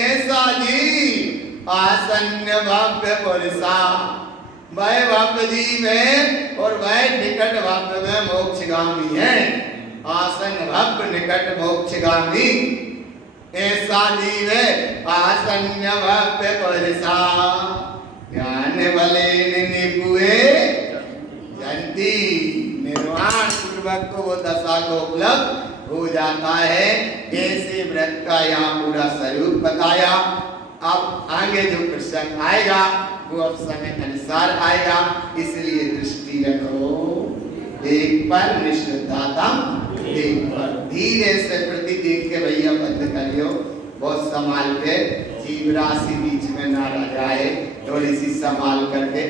ऐसा जी आसन्न भव्य पुरुषा, वह भव्य जी में और वह निकट भव्य में मोक्षगामी है। आसन भव्य निकट मोक्षगामी ऐसा जीव आसन्न भव्य पुरुषा, ज्ञान बले निपुए जंती, निर्वाण पूर्वक को वो दशा को उपलब्ध हो जाता है। ऐसे व्रत का यहाँ पूरा स्वरूप बताया। अब आगे जो प्रसंग आएगा वो अब समय अनुसार आएगा, इसलिए दृष्टि रखो एक पर निश्चितातम एक पर। धीरे से प्रति देख के भैया बंद करियो, बहुत संभाल के, जीव राशि बीच में ना रह जाए, थोड़ी सी संभाल करके।